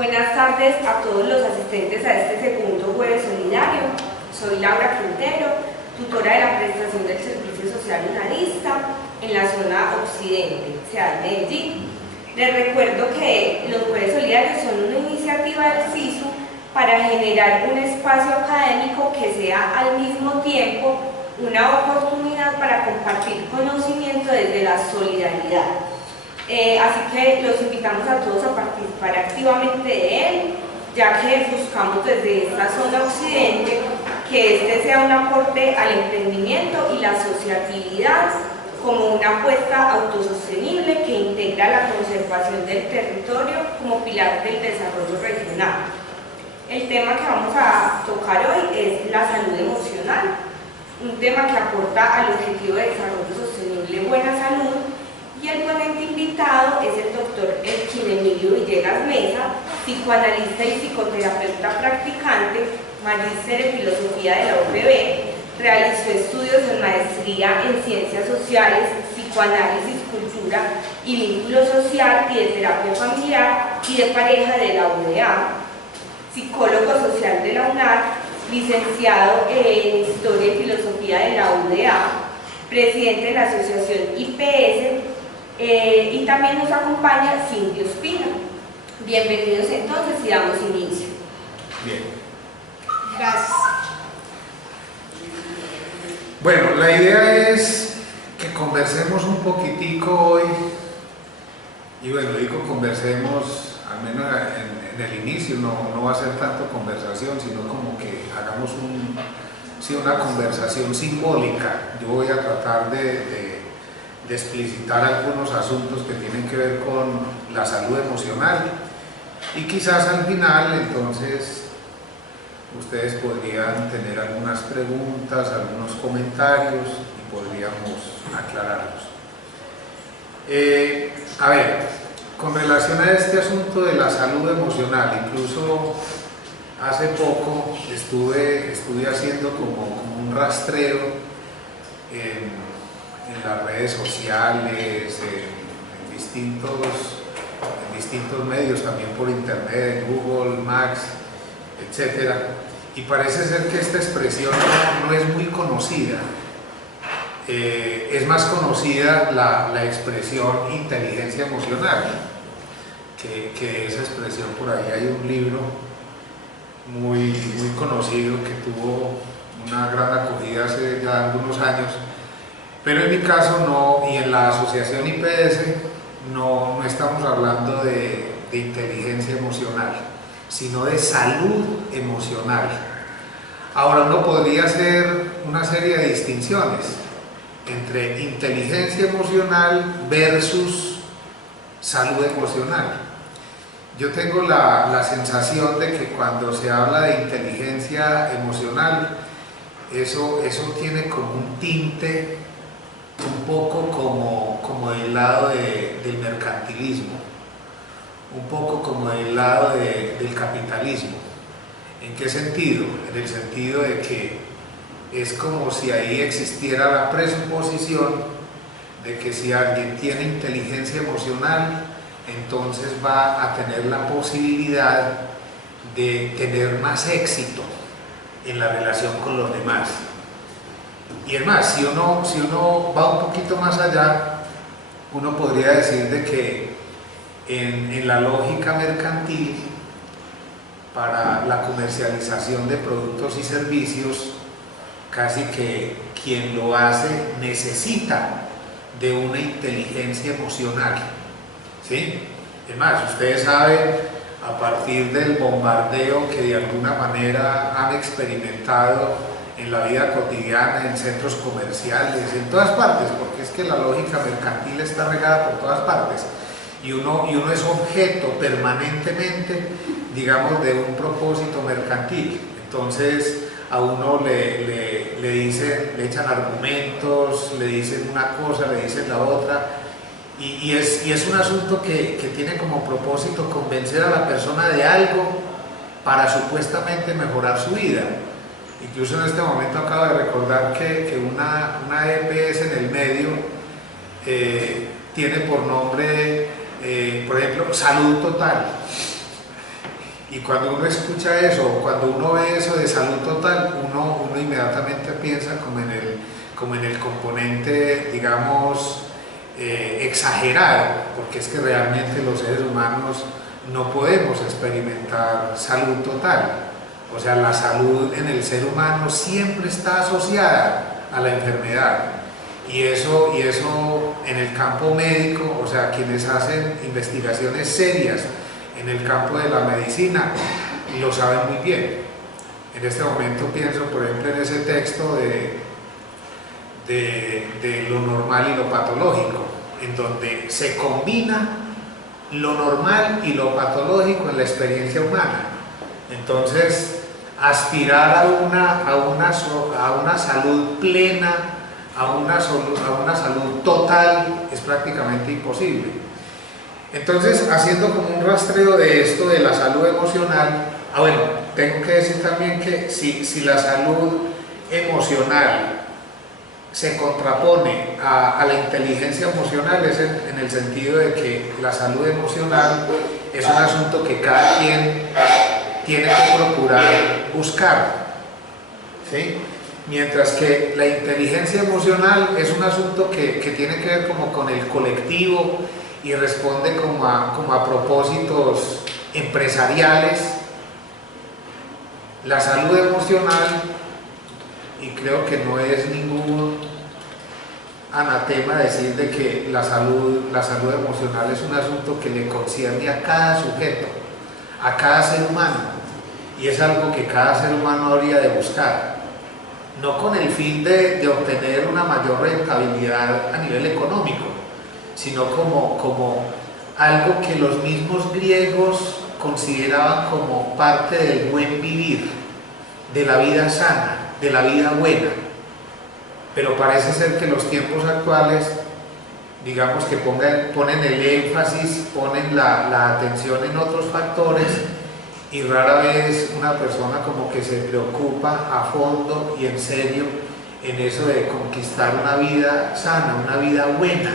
Buenas tardes a todos los asistentes a este segundo jueves solidario. Soy Laura Quintero, tutora de la prestación del Servicio Social Humanista en la zona occidente, SEAD Medellín. Les recuerdo que los jueves solidarios son una iniciativa del SISU para generar un espacio académico que sea al mismo tiempo una oportunidad para compartir conocimiento desde la solidaridad. Así que los invitamos a todos a participar activamente de él, ya que buscamos desde esta zona occidente que este sea un aporte al emprendimiento y la asociatividad como una apuesta autosostenible que integra la conservación del territorio como pilar del desarrollo regional. El tema que vamos a tocar hoy es la salud emocional, un tema que aporta al objetivo de desarrollo sostenible buena salud, y el ponente invitado es el doctor Elkin Emilio Villegas Mesa, psicoanalista y psicoterapeuta practicante, magíster en filosofía de la UPB, realizó estudios en maestría en ciencias sociales, psicoanálisis, cultura y vínculo social y de terapia familiar y de pareja de la UDA, psicólogo social de la UNAR, licenciado en historia y filosofía de la UDA, presidente de la asociación IPS, y también nos acompaña Cindy Ospina. Bienvenidos entonces y damos inicio. Bien. Gracias. Bueno, la idea es que conversemos un poquitico hoy, y bueno, digo conversemos, al menos en el inicio, no va a ser tanto conversación, sino como que hagamos una conversación simbólica. Yo voy a tratar de explicitar algunos asuntos que tienen que ver con la salud emocional y quizás al final entonces ustedes podrían tener algunas preguntas, algunos comentarios y podríamos aclararlos. A ver, con relación a este asunto de la salud emocional, incluso hace poco estuve haciendo como un rastreo en las redes sociales, en distintos medios, también por internet, en Google, Maps, etc. Y parece ser que esta expresión no es muy conocida. Es más conocida la expresión inteligencia emocional, que esa expresión por ahí hay un libro muy conocido que tuvo una gran acogida hace ya algunos años. Pero en mi caso no, y en la asociación IPS no estamos hablando de inteligencia emocional, sino de salud emocional. Ahora uno podría hacer una serie de distinciones entre inteligencia emocional versus salud emocional. Yo tengo la sensación de que cuando se habla de inteligencia emocional, eso tiene como un tinte un poco como del lado del mercantilismo, un poco como del lado del capitalismo. ¿En qué sentido? En el sentido de que es como si ahí existiera la presuposición de que si alguien tiene inteligencia emocional, entonces va a tener la posibilidad de tener más éxito en la relación con los demás. Y es más, si uno va un poquito más allá, uno podría decir de que en la lógica mercantil, para la comercialización de productos y servicios, casi que quien lo hace necesita de una inteligencia emocional, ¿sí? Es más, ustedes saben, a partir del bombardeo que de alguna manera han experimentado en la vida cotidiana, en centros comerciales, en todas partes, porque es que la lógica mercantil está regada por todas partes, y uno es objeto permanentemente, digamos, de un propósito mercantil. Entonces a uno le dicen, le echan argumentos, le dicen una cosa, le dicen la otra, y es un asunto que tiene como propósito convencer a la persona de algo para supuestamente mejorar su vida. Incluso en este momento acabo de recordar que una EPS en el medio tiene por nombre, por ejemplo, Salud Total. Y cuando uno escucha eso, cuando uno ve eso de salud total, uno inmediatamente piensa como en el componente, digamos, exagerado, porque es que realmente los seres humanos no podemos experimentar salud total. O sea, la salud en el ser humano siempre está asociada a la enfermedad. Y eso en el campo médico, o sea, quienes hacen investigaciones serias en el campo de la medicina, lo saben muy bien. En este momento pienso, por ejemplo, en ese texto de lo normal y lo patológico, en donde se combina lo normal y lo patológico en la experiencia humana. Entonces, aspirar a una salud plena, a una salud total, es prácticamente imposible. Entonces, haciendo como un rastreo de esto de la salud emocional, bueno, tengo que decir también que si la salud emocional se contrapone a la inteligencia emocional, es en el sentido de que la salud emocional es un asunto que cada quien tiene que procurar buscar, ¿sí? Mientras que la inteligencia emocional es un asunto que tiene que ver como con el colectivo y responde como a propósitos empresariales. La salud emocional, y creo que no es ningún anatema decir de que la salud emocional es un asunto que le concierne a cada sujeto, a cada ser humano, y es algo que cada ser humano habría de buscar, no con el fin de obtener una mayor rentabilidad a nivel económico, sino como algo que los mismos griegos consideraban como parte del buen vivir, de la vida sana, de la vida buena. Pero parece ser que los tiempos actuales, digamos que ponen el énfasis, ponen la atención en otros factores, y rara vez una persona como que se preocupa a fondo y en serio en eso de conquistar una vida sana, una vida buena,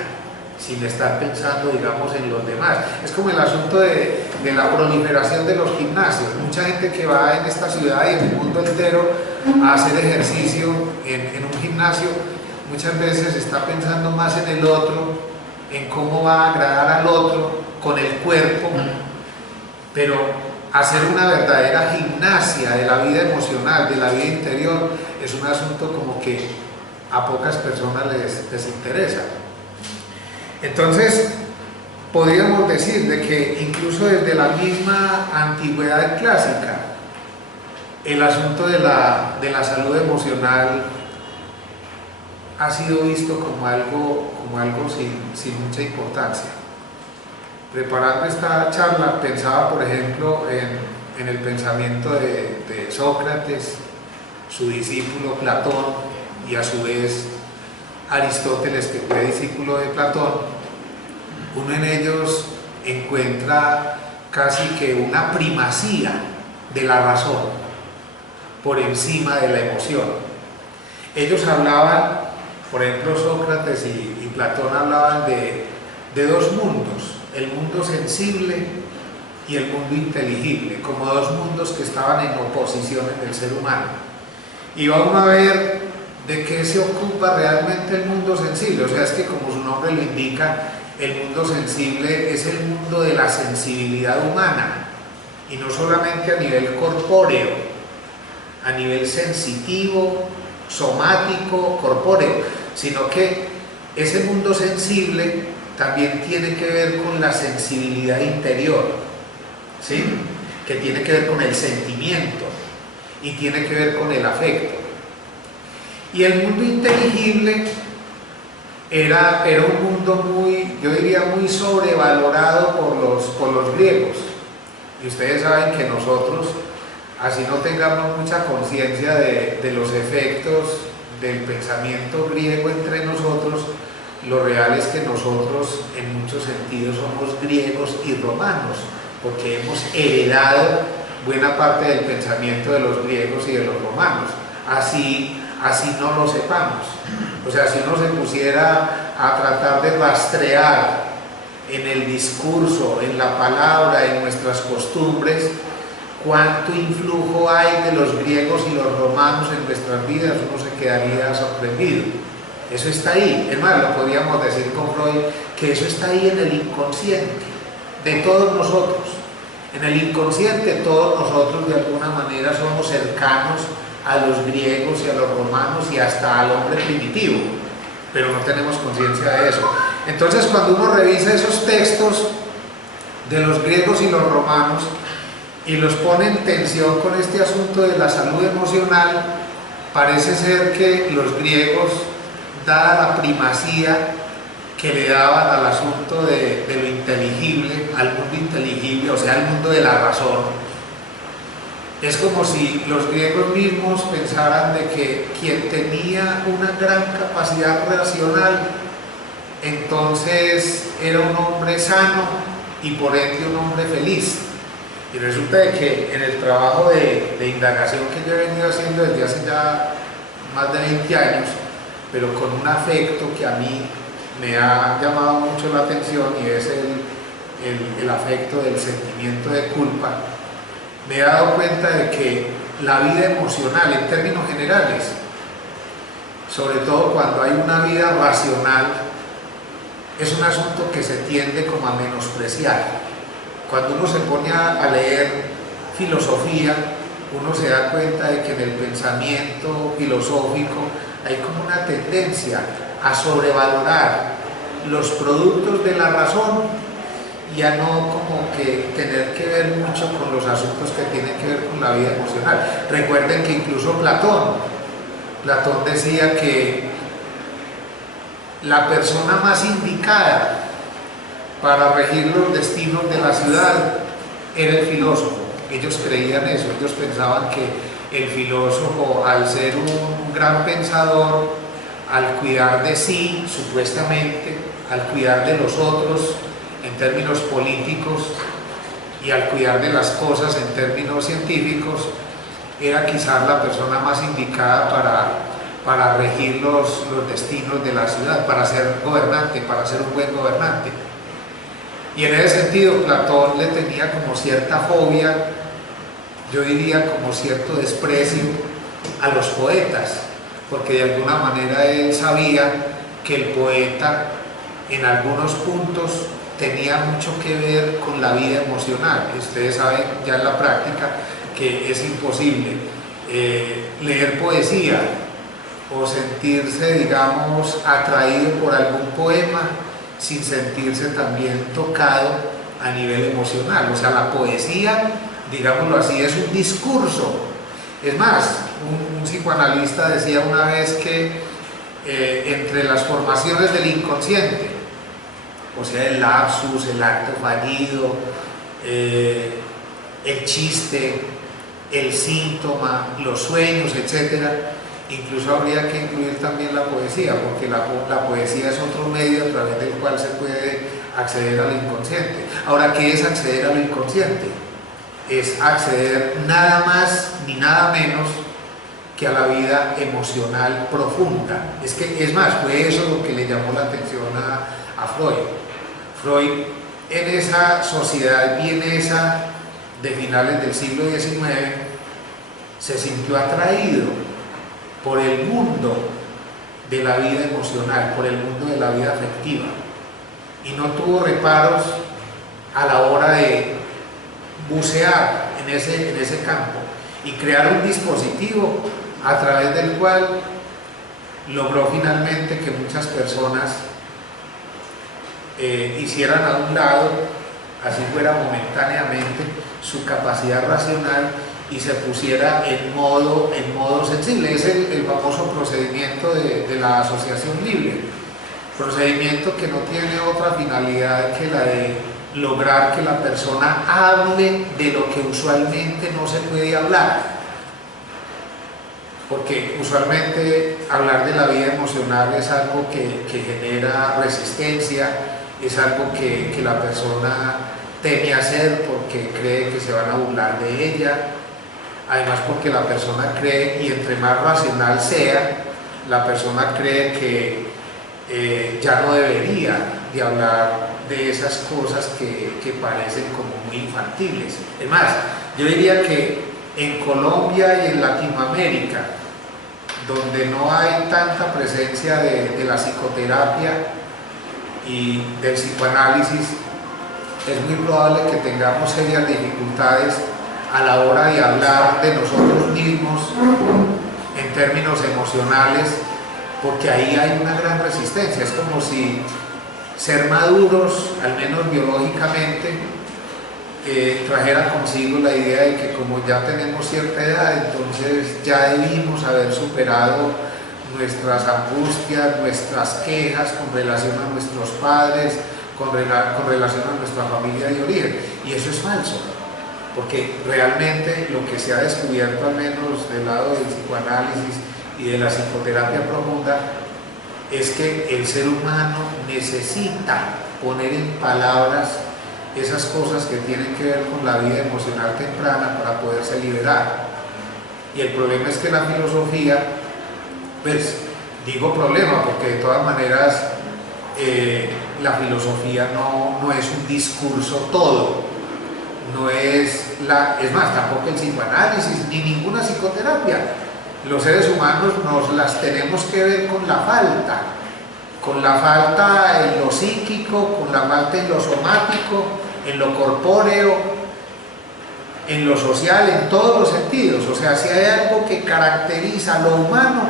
sin estar pensando, digamos, en los demás. Es como el asunto de la proliferación de los gimnasios. Mucha gente que va en esta ciudad y en el mundo entero a hacer ejercicio en un gimnasio, muchas veces está pensando más en el otro, en cómo va a agradar al otro con el cuerpo, pero hacer una verdadera gimnasia de la vida emocional, de la vida interior, es un asunto como que a pocas personas les interesa. Entonces, podríamos decir de que incluso desde la misma antigüedad clásica, el asunto de la salud emocional ha sido visto como algo sin mucha importancia. Preparando esta charla pensaba, por ejemplo, en el pensamiento de Sócrates, su discípulo Platón, y a su vez Aristóteles, que fue discípulo de Platón. Uno en ellos encuentra casi que una primacía de la razón por encima de la emoción. Ellos hablaban, por ejemplo Sócrates y Platón hablaban de dos mundos, el mundo sensible y el mundo inteligible, como dos mundos que estaban en oposición en el ser humano. Y vamos a ver de qué se ocupa realmente el mundo sensible. O sea, es que como su nombre lo indica, el mundo sensible es el mundo de la sensibilidad humana, y no solamente a nivel corpóreo, a nivel sensitivo, somático, corpóreo, sino que ese mundo sensible también tiene que ver con la sensibilidad interior, ¿sí? Que tiene que ver con el sentimiento y tiene que ver con el afecto. Y el mundo inteligible era un mundo muy, yo diría, muy sobrevalorado por los griegos. Y ustedes saben que nosotros, así no tengamos mucha conciencia de los efectos del pensamiento griego entre nosotros, lo real es que nosotros en muchos sentidos somos griegos y romanos, porque hemos heredado buena parte del pensamiento de los griegos y de los romanos, así no lo sepamos. O sea, si uno se pusiera a tratar de rastrear en el discurso, en la palabra, en nuestras costumbres, cuánto influjo hay de los griegos y los romanos en nuestras vidas, uno se quedaría sorprendido. Eso está ahí. Es más, lo podríamos decir con Freud, que eso está ahí en el inconsciente de todos nosotros. En el inconsciente todos nosotros de alguna manera somos cercanos a los griegos y a los romanos y hasta al hombre primitivo, pero no tenemos conciencia de eso. Entonces, cuando uno revisa esos textos de los griegos y los romanos y los pone en tensión con este asunto de la salud emocional, parece ser que los griegos, dada la primacía que le daban al asunto de lo inteligible, al mundo inteligible, o sea, al mundo de la razón, es como si los griegos mismos pensaran de que quien tenía una gran capacidad racional, entonces era un hombre sano y por ende un hombre feliz. Y resulta de que en el trabajo de indagación que yo he venido haciendo desde hace ya más de 20 años, pero con un afecto que a mí me ha llamado mucho la atención, y es el afecto del sentimiento de culpa, me he dado cuenta de que la vida emocional en términos generales, sobre todo cuando hay una vida racional, es un asunto que se tiende como a menospreciar. Cuando uno se pone a leer filosofía, uno se da cuenta de que en el pensamiento filosófico hay como una tendencia a sobrevalorar los productos de la razón y a no como que tener que ver mucho con los asuntos que tienen que ver con la vida emocional. Recuerden que incluso Platón decía que la persona más indicada para regir los destinos de la ciudad era el filósofo. Ellos creían eso, ellos pensaban que el filósofo, al ser un gran pensador, al cuidar de sí, supuestamente, al cuidar de los otros en términos políticos y al cuidar de las cosas en términos científicos, era quizás la persona más indicada para regir los destinos de la ciudad, para ser gobernante, para ser un buen gobernante. Y en ese sentido Platón le tenía como cierta fobia, yo diría como cierto desprecio a los poetas, porque de alguna manera él sabía que el poeta en algunos puntos tenía mucho que ver con la vida emocional. Ustedes saben ya en la práctica que es imposible leer poesía o sentirse, digamos, atraído por algún poema sin sentirse también tocado a nivel emocional. O sea, la poesía, digámoslo así, es un discurso. Es más, un psicoanalista decía una vez que entre las formaciones del inconsciente, o sea, el lapsus, el acto fallido, el chiste, el síntoma, los sueños, etc., incluso habría que incluir también la poesía, porque la poesía es otro medio a través del cual se puede acceder al inconsciente. Ahora, ¿qué es acceder al inconsciente? Es acceder nada más ni nada menos que a la vida emocional profunda. Es más, fue eso lo que le llamó la atención a Freud. Freud, en esa sociedad vienesa de finales del siglo XIX, se sintió atraído por el mundo de la vida emocional, por el mundo de la vida afectiva, y no tuvo reparos a la hora de bucear en ese campo y crear un dispositivo a través del cual logró finalmente que muchas personas hicieran a un lado, así fuera momentáneamente, su capacidad racional y se pusiera en modo sensible. Es el famoso procedimiento de la asociación libre, procedimiento que no tiene otra finalidad que la de lograr que la persona hable de lo que usualmente no se puede hablar, porque usualmente hablar de la vida emocional es algo que genera resistencia, es algo que la persona teme hacer porque cree que se van a burlar de ella, además porque la persona cree, y entre más racional sea, la persona cree que ya no debería de hablar de esas cosas que parecen como muy infantiles. Es más, Yo diría que en Colombia y en Latinoamérica, donde no hay tanta presencia de la psicoterapia y del psicoanálisis, es muy probable que tengamos serias dificultades a la hora de hablar de nosotros mismos en términos emocionales, porque ahí hay una gran resistencia. Es como si ser maduros, al menos biológicamente, trajera consigo la idea de que como ya tenemos cierta edad, entonces ya debimos haber superado nuestras angustias, nuestras quejas con relación a nuestros padres, con relación a nuestra familia de origen. Y eso es falso, porque realmente lo que se ha descubierto, al menos del lado del psicoanálisis y de la psicoterapia profunda, es que el ser humano necesita poner en palabras esas cosas que tienen que ver con la vida emocional temprana para poderse liberar. Y el problema es que la filosofía, pues digo problema porque de todas maneras la filosofía no es un discurso todo, no es más, tampoco el psicoanálisis ni ninguna psicoterapia. Los seres humanos nos las tenemos que ver con la falta en lo psíquico, con la falta en lo somático, en lo corpóreo, en lo social, en todos los sentidos. O sea, si hay algo que caracteriza lo humano,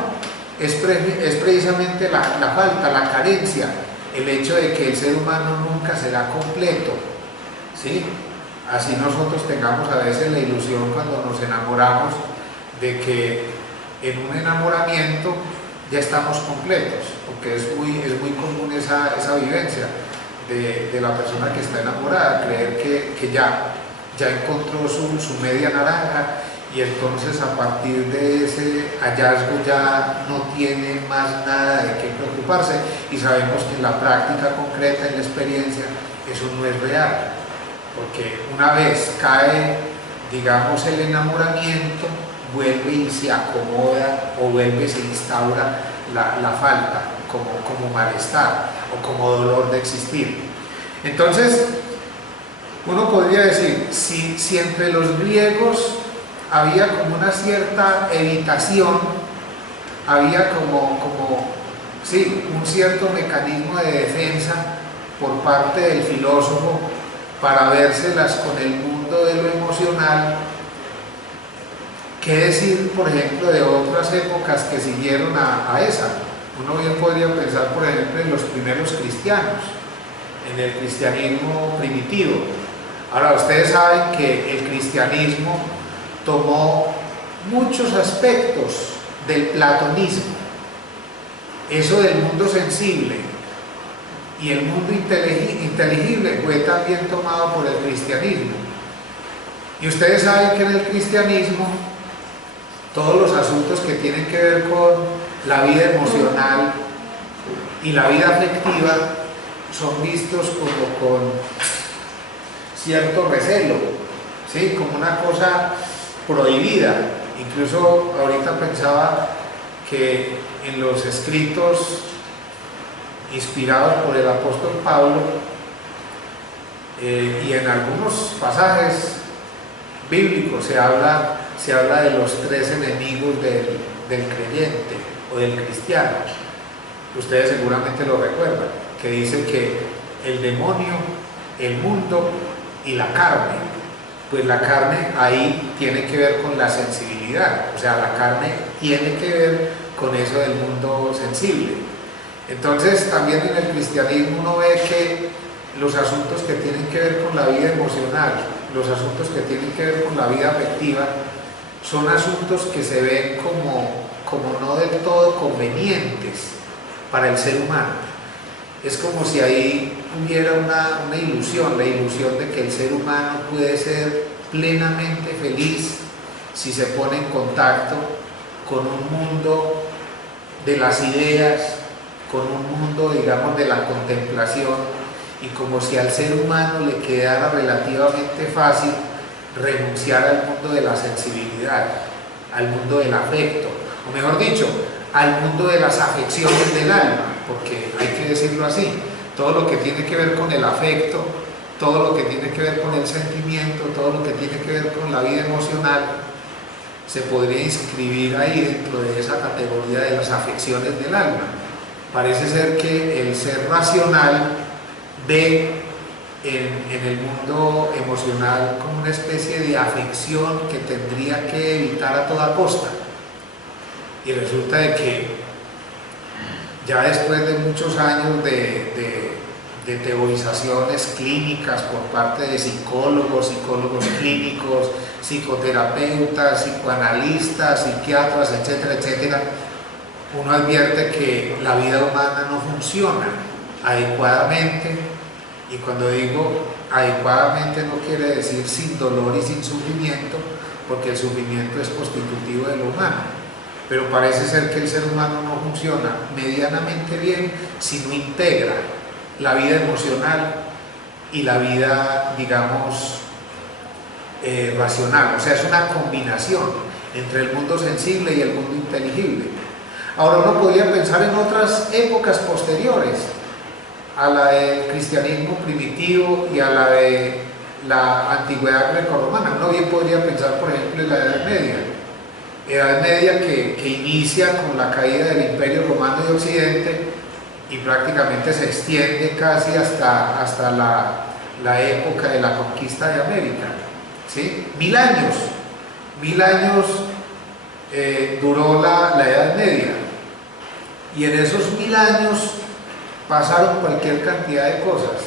es precisamente la falta, la carencia, el hecho de que el ser humano nunca será completo, ¿sí? Así nosotros tengamos a veces la ilusión cuando nos enamoramos de que en un enamoramiento ya estamos completos, porque es muy común esa vivencia de la persona que está enamorada, creer que ya encontró su media naranja, y entonces a partir de ese hallazgo ya no tiene más nada de qué preocuparse, y sabemos que en la práctica concreta, en la experiencia, eso no es real, porque una vez cae, digamos, el enamoramiento, vuelve y se acomoda, o vuelve y se instaura la falta como malestar o como dolor de existir. Entonces uno podría decir, si entre los griegos había como una cierta evitación, había un cierto mecanismo de defensa por parte del filósofo para vérselas con el mundo de lo emocional, ¿qué decir, por ejemplo, de otras épocas que siguieron a esa? Uno bien podría pensar, por ejemplo, en los primeros cristianos, en el cristianismo primitivo. Ahora, ustedes saben que el cristianismo tomó muchos aspectos del platonismo, eso del mundo sensible y el mundo inteligible fue también tomado por el cristianismo. Y ustedes saben que en el cristianismo todos los asuntos que tienen que ver con la vida emocional y la vida afectiva son vistos como con cierto recelo, ¿sí? Como una cosa prohibida. Incluso ahorita pensaba que en los escritos inspirados por el apóstol Pablo y en algunos pasajes bíblicos se habla de los tres enemigos del creyente o del cristiano. Ustedes seguramente lo recuerdan, que dice que el demonio, el mundo y la carne. Pues la carne ahí tiene que ver con la sensibilidad, o sea, la carne tiene que ver con eso del mundo sensible. Entonces también en el cristianismo uno ve que los asuntos que tienen que ver con la vida emocional, los asuntos que tienen que ver con la vida afectiva, son asuntos que se ven como no del todo convenientes para el ser humano. Es como si ahí hubiera una ilusión, la ilusión de que el ser humano puede ser plenamente feliz si se pone en contacto con un mundo de las ideas, con un mundo, digamos, de la contemplación, y como si al ser humano le quedara relativamente fácil renunciar al mundo de la sensibilidad, al mundo del afecto, o mejor dicho, al mundo de las afecciones del alma, porque hay que decirlo así, todo lo que tiene que ver con el afecto todo lo que tiene que ver con el sentimiento, todo lo que tiene que ver con la vida emocional, se podría inscribir ahí dentro de esa categoría de las afecciones del alma. Parece ser que el ser racional ve en el mundo emocional como una especie de afección que tendría que evitar a toda costa. Y resulta de que ya después de muchos años de teorizaciones clínicas por parte de psicólogos clínicos, psicoterapeutas, psicoanalistas, psiquiatras, etcétera, etcétera, uno advierte que la vida humana no funciona adecuadamente, y cuando digo adecuadamente no quiere decir sin dolor y sin sufrimiento, porque el sufrimiento es constitutivo de lo humano, pero parece ser que el ser humano no funciona medianamente bien si no integra la vida emocional y la vida, digamos, racional. O sea, es una combinación entre el mundo sensible y el mundo inteligible. Ahora uno podría pensar en otras épocas posteriores a la del cristianismo primitivo y a la de la antigüedad grecorromana. Uno bien podría pensar, por ejemplo, en la Edad Media que inicia con la caída del Imperio Romano de Occidente y prácticamente se extiende casi hasta la época de la conquista de América, ¿sí? 1000 años duró la Edad Media, y en esos 1000 años pasaron cualquier cantidad de cosas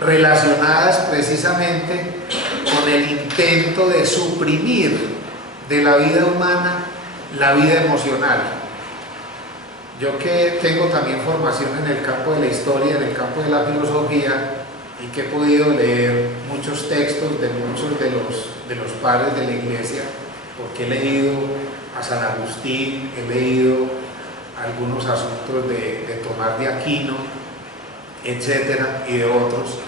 relacionadas precisamente con el intento de suprimir de la vida humana la vida emocional. Yo que tengo también formación en el campo de la historia, en el campo de la filosofía, y que he podido leer muchos textos de muchos de los padres de la Iglesia, porque he leído a San Agustín, he leído algunos asuntos de Tomás de Aquino, etcétera, y de otros,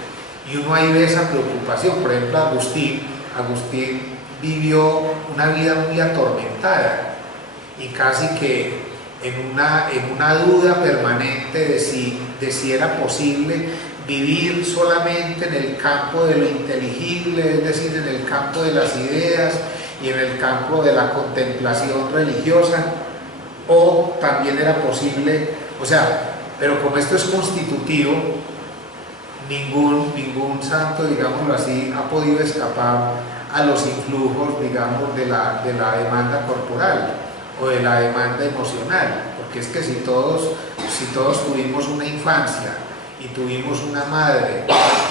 y uno ahí ve esa preocupación. Por ejemplo, Agustín vivió una vida muy atormentada y casi que en una duda permanente de si era posible vivir solamente en el campo de lo inteligible, es decir, en el campo de las ideas y en el campo de la contemplación religiosa, o también era posible, o sea, pero como esto es constitutivo, ningún santo, digámoslo así, ha podido escapar a los influjos, digamos, de la demanda corporal o de la demanda emocional, porque es que si todos tuvimos una infancia y tuvimos una madre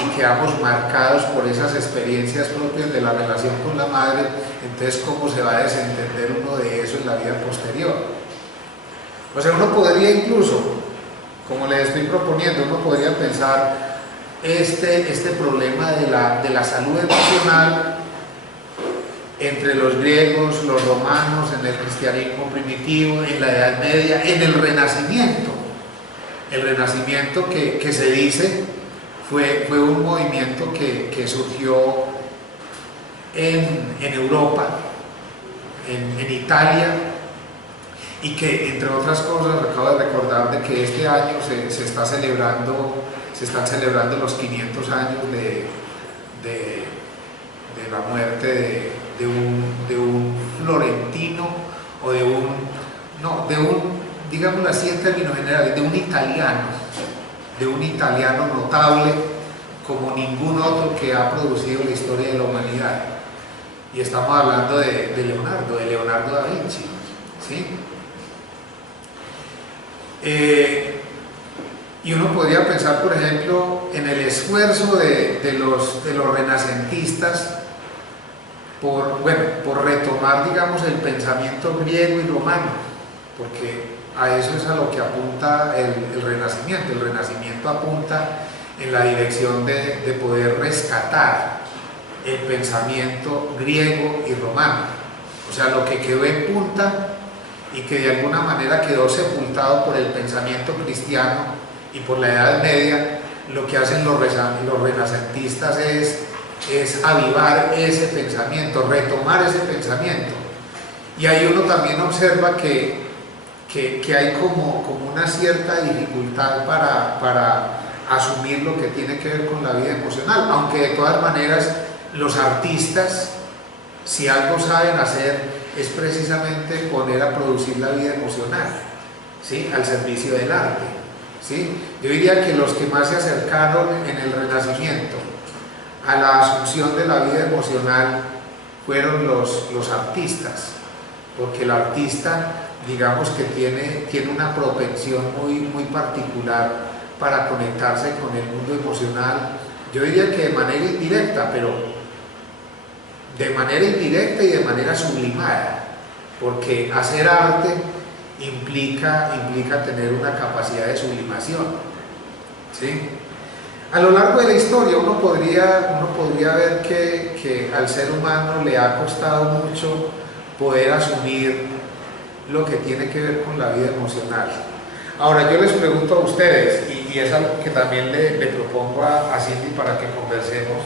y quedamos marcados por esas experiencias propias de la relación con la madre, entonces ¿cómo se va a desentender uno de eso en la vida posterior? O sea, uno podría incluso, como les estoy proponiendo, uno podría pensar este problema de la salud emocional entre los griegos, los romanos, en el cristianismo primitivo, en la Edad Media, en el Renacimiento. El Renacimiento que se dice fue un movimiento que surgió en Europa, en Italia, y que, entre otras cosas, acabo de recordar de que este año se están celebrando los 500 años de la muerte de un florentino, o digámoslo así en términos generales, de un italiano notable como ningún otro que ha producido la historia de la humanidad. Y estamos hablando de Leonardo da Vinci, ¿sí? Y uno podría pensar, por ejemplo, en el esfuerzo de los renacentistas por retomar, digamos, el pensamiento griego y romano, porque a eso es a lo que apunta el Renacimiento. El Renacimiento apunta en la dirección de poder rescatar el pensamiento griego y romano, o sea, lo que quedó en punta y que de alguna manera quedó sepultado por el pensamiento cristiano y por la Edad Media. Lo que hacen los renacentistas es avivar ese pensamiento, retomar ese pensamiento. Y ahí uno también observa que hay como una cierta dificultad para asumir lo que tiene que ver con la vida emocional, aunque de todas maneras los artistas, si algo saben hacer, es precisamente poner a producir la vida emocional, ¿sí?, al servicio del arte, ¿sí? Yo diría que los que más se acercaron en el Renacimiento a la asunción de la vida emocional fueron los artistas, porque el artista, digamos que tiene una propensión muy particular para conectarse con el mundo emocional, yo diría que de manera indirecta, pero de manera indirecta y de manera sublimada, porque hacer arte implica tener una capacidad de sublimación, ¿sí? A lo largo de la historia uno podría ver que al ser humano le ha costado mucho poder asumir lo que tiene que ver con la vida emocional. Ahora yo les pregunto a ustedes, y es algo que también le propongo a Cindy para que conversemos,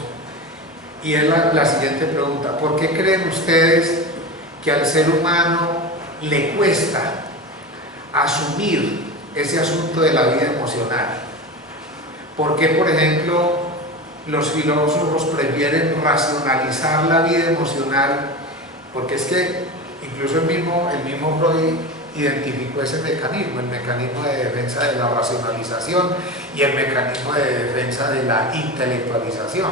y es la siguiente pregunta: ¿por qué creen ustedes que al ser humano le cuesta asumir ese asunto de la vida emocional? ¿Por qué, por ejemplo, los filósofos prefieren racionalizar la vida emocional? Porque es que incluso el mismo Freud identificó ese mecanismo, el mecanismo de defensa de la racionalización y el mecanismo de defensa de la intelectualización,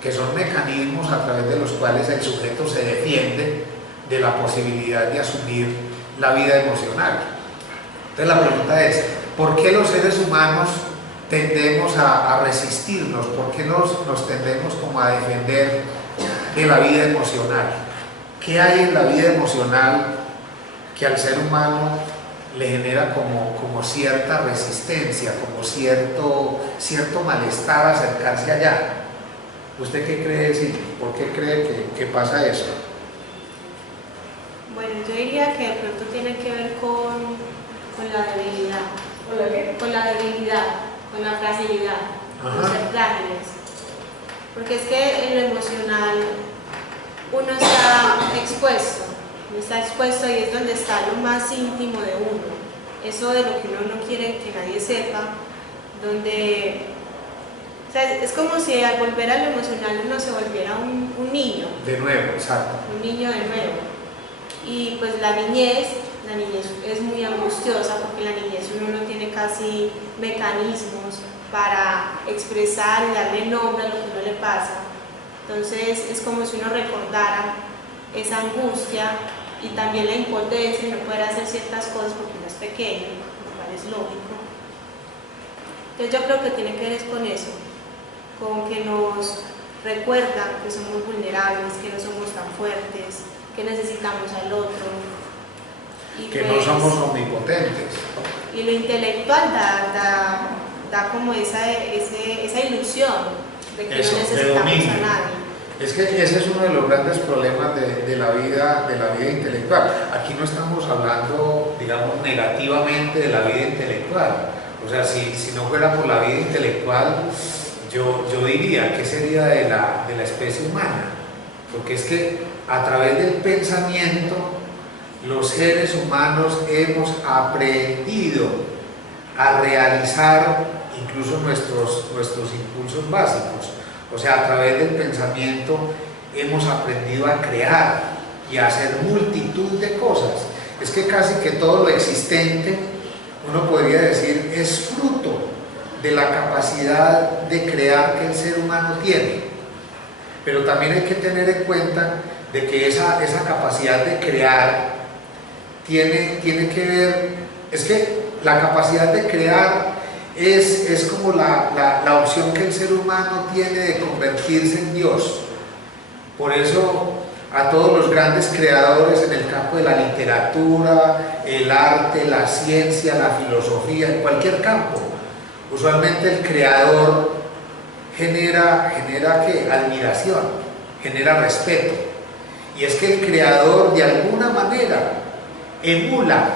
que son mecanismos a través de los cuales el sujeto se defiende de la posibilidad de asumir la vida emocional. Entonces la pregunta es: ¿por qué los seres humanos tendemos a resistirnos? ¿Por qué nos tendemos como a defender de la vida emocional? ¿Qué hay en la vida emocional que al ser humano le genera como cierta resistencia, como cierto malestar acercarse allá? ¿Usted qué cree decir? ¿Por qué cree que pasa eso? Bueno, yo diría que de pronto tiene que ver con la debilidad. ¿Con la qué? Con la debilidad, con la fragilidad, con ser frágiles. Porque es que en lo emocional uno está expuesto y es donde está lo más íntimo de uno. Eso de lo que uno no quiere que nadie sepa, donde... O sea, es como si al volver a lo emocional uno se volviera un niño. De nuevo, exacto. Un niño de nuevo. Y pues la niñez es muy angustiosa, porque en la niñez uno no tiene casi mecanismos para expresar y darle nombre a lo que uno le pasa. Entonces es como si uno recordara esa angustia y también la impotencia y no poder hacer ciertas cosas porque uno es pequeño, lo cual es lógico. Entonces yo creo que tiene que ver con eso, con que nos recuerda que somos vulnerables, que no somos tan fuertes, que necesitamos al otro. Y que pues, no somos omnipotentes. Y lo intelectual da como esa ilusión de que eso, no necesitamos a nadie. Es que ese es uno de los grandes problemas de la vida intelectual. Aquí no estamos hablando, digamos, negativamente de la vida intelectual. O sea, si no fuera por la vida intelectual, yo diría que sería de la especie humana. Porque es que a través del pensamiento los seres humanos hemos aprendido a realizar incluso nuestros impulsos básicos. O sea, a través del pensamiento hemos aprendido a crear y a hacer multitud de cosas. Es que casi que todo lo existente, uno podría decir, es fruto de la capacidad de crear que el ser humano tiene. Pero también hay que tener en cuenta de que esa capacidad de crear tiene que ver, es que la capacidad de crear es como la opción que el ser humano tiene de convertirse en Dios. Por eso a todos los grandes creadores en el campo de la literatura, el arte, la ciencia, la filosofía, en cualquier campo, usualmente el creador genera ¿qué? Admiración, genera respeto. Y es que el creador de alguna manera emula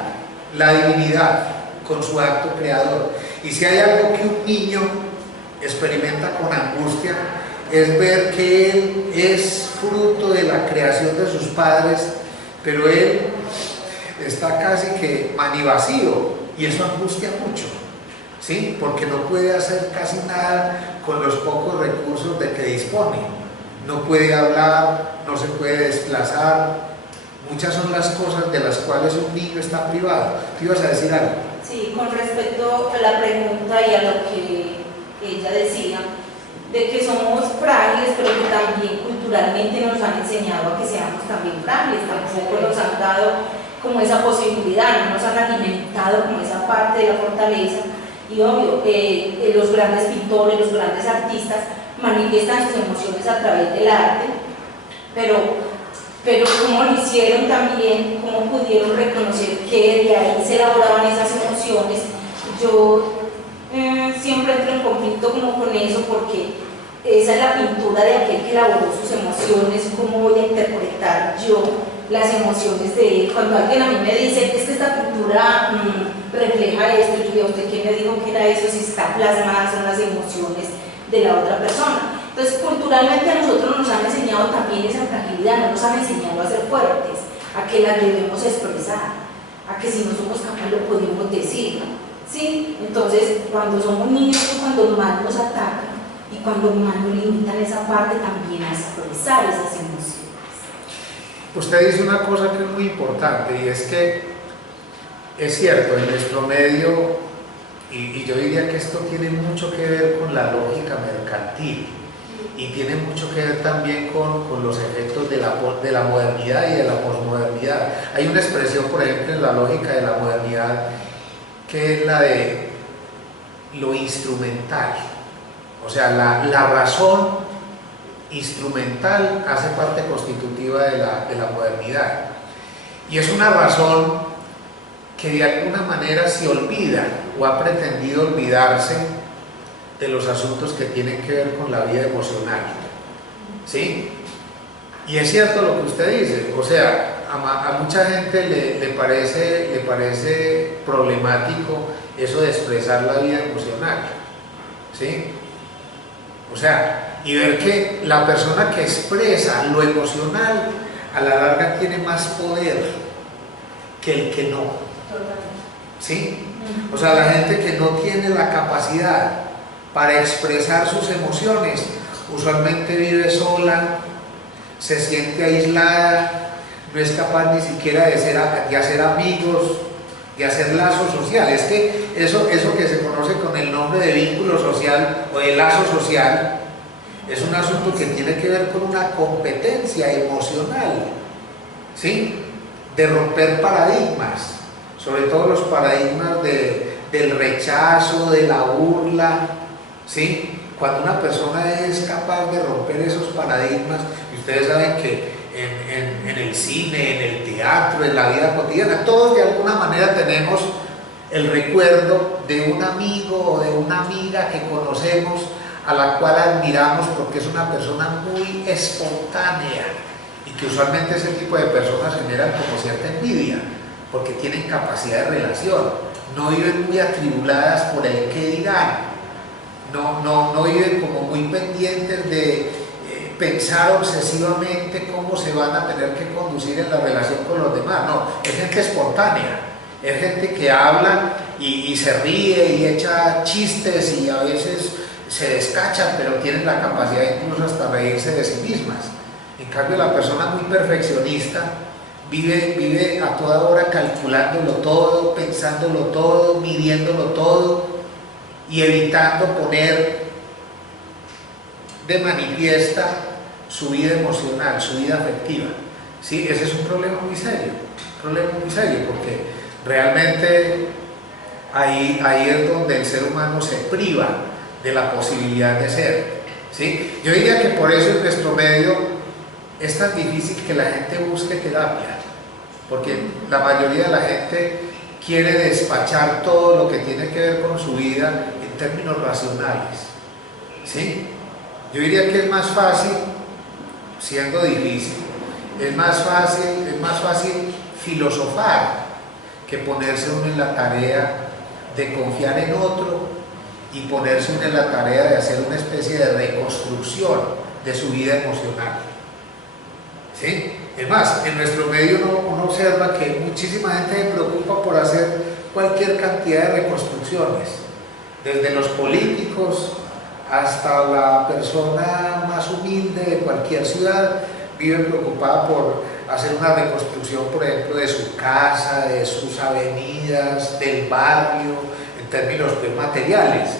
la divinidad con su acto creador. Y si hay algo que un niño experimenta con angustia, es ver que él es fruto de la creación de sus padres, pero él está casi que manivacío, y eso angustia mucho, ¿sí? Porque no puede hacer casi nada con los pocos recursos de que dispone. No puede hablar, no se puede desplazar. Muchas son las cosas de las cuales un niño está privado. ¿Tú ibas a decir algo? Sí, con respecto a la pregunta y a lo que ella decía, de que somos frágiles, pero que también culturalmente nos han enseñado a que seamos también frágiles, tampoco nos han dado como esa posibilidad, no nos han alimentado como esa parte de la fortaleza. Y obvio, los grandes pintores, los grandes artistas manifiestan sus emociones a través del arte, pero cómo lo hicieron también, cómo pudieron reconocer que de ahí se elaboraban esas emociones. Yo siempre entro en conflicto como con eso, porque esa es la pintura de aquel que elaboró sus emociones. ¿Cómo voy a interpretar yo las emociones de él? Cuando alguien a mí me dice, es que esta pintura refleja esto, yo digo, ¿usted quién me dijo que era eso? Si está plasmada son las emociones de la otra persona. Entonces, culturalmente a nosotros nos han enseñado también esa fragilidad, no nos han enseñado a ser fuertes, a que las debemos expresar, a que si no somos capaces lo podemos decir, ¿sí? Entonces, cuando somos niños es cuando más nos atacan y cuando más nos limitan esa parte también a expresar esas emociones. Usted dice una cosa que es muy importante, y es que es cierto, en nuestro medio, y yo diría que esto tiene mucho que ver con la lógica mercantil, y tiene mucho que ver también con los efectos de la modernidad y de la posmodernidad. Hay una expresión, por ejemplo, en la lógica de la modernidad, que es la de lo instrumental. O sea, la razón instrumental hace parte constitutiva de la modernidad. Y es una razón que de alguna manera se olvida o ha pretendido olvidarse de los asuntos que tienen que ver con la vida emocional, ¿sí? Y es cierto lo que usted dice, o sea, a mucha gente le parece problemático eso de expresar la vida emocional, ¿sí? O sea, y ver que la persona que expresa lo emocional a la larga tiene más poder que el que no, ¿sí? O sea, la gente que no tiene la capacidad para expresar sus emociones usualmente vive sola, se siente aislada, no es capaz ni siquiera de hacer amigos, de hacer lazos sociales. Es que eso que se conoce con el nombre de vínculo social o de lazo social es un asunto que tiene que ver con una competencia emocional, ¿sí? De romper paradigmas, sobre todo los paradigmas del rechazo, de la burla, ¿sí? Cuando una persona es capaz de romper esos paradigmas, y ustedes saben que en el cine, en el teatro, en la vida cotidiana, todos de alguna manera tenemos el recuerdo de un amigo o de una amiga que conocemos, a la cual admiramos porque es una persona muy espontánea, y que usualmente ese tipo de personas generan como cierta envidia, porque tienen capacidad de relación, no viven muy atribuladas por el qué dirán. No viven como muy pendientes de pensar obsesivamente cómo se van a tener que conducir en la relación con los demás. No, es gente espontánea, es gente que habla y se ríe y echa chistes y a veces se descachan, pero tienen la capacidad incluso hasta reírse de sí mismas. En cambio, la persona muy perfeccionista vive a toda hora calculándolo todo, pensándolo todo, midiéndolo todo, y evitando poner de manifiesta su vida emocional, su vida afectiva, ¿sí? Ese es un problema muy serio, porque realmente ahí es donde el ser humano se priva de la posibilidad de ser, ¿sí? Yo diría que por eso en nuestro medio es tan difícil que la gente busque terapia, porque la mayoría de la gente quiere despachar todo lo que tiene que ver con su vida en términos racionales, ¿sí? Yo diría que es más fácil, siendo difícil, es más fácil filosofar que ponerse uno en la tarea de confiar en otro y ponerse uno en la tarea de hacer una especie de reconstrucción de su vida emocional, ¿sí? Es más, en nuestro medio uno observa que muchísima gente se preocupa por hacer cualquier cantidad de reconstrucciones, desde los políticos hasta la persona más humilde de cualquier ciudad, vive preocupada por hacer una reconstrucción, por ejemplo, de su casa, de sus avenidas, del barrio, en términos pues, materiales.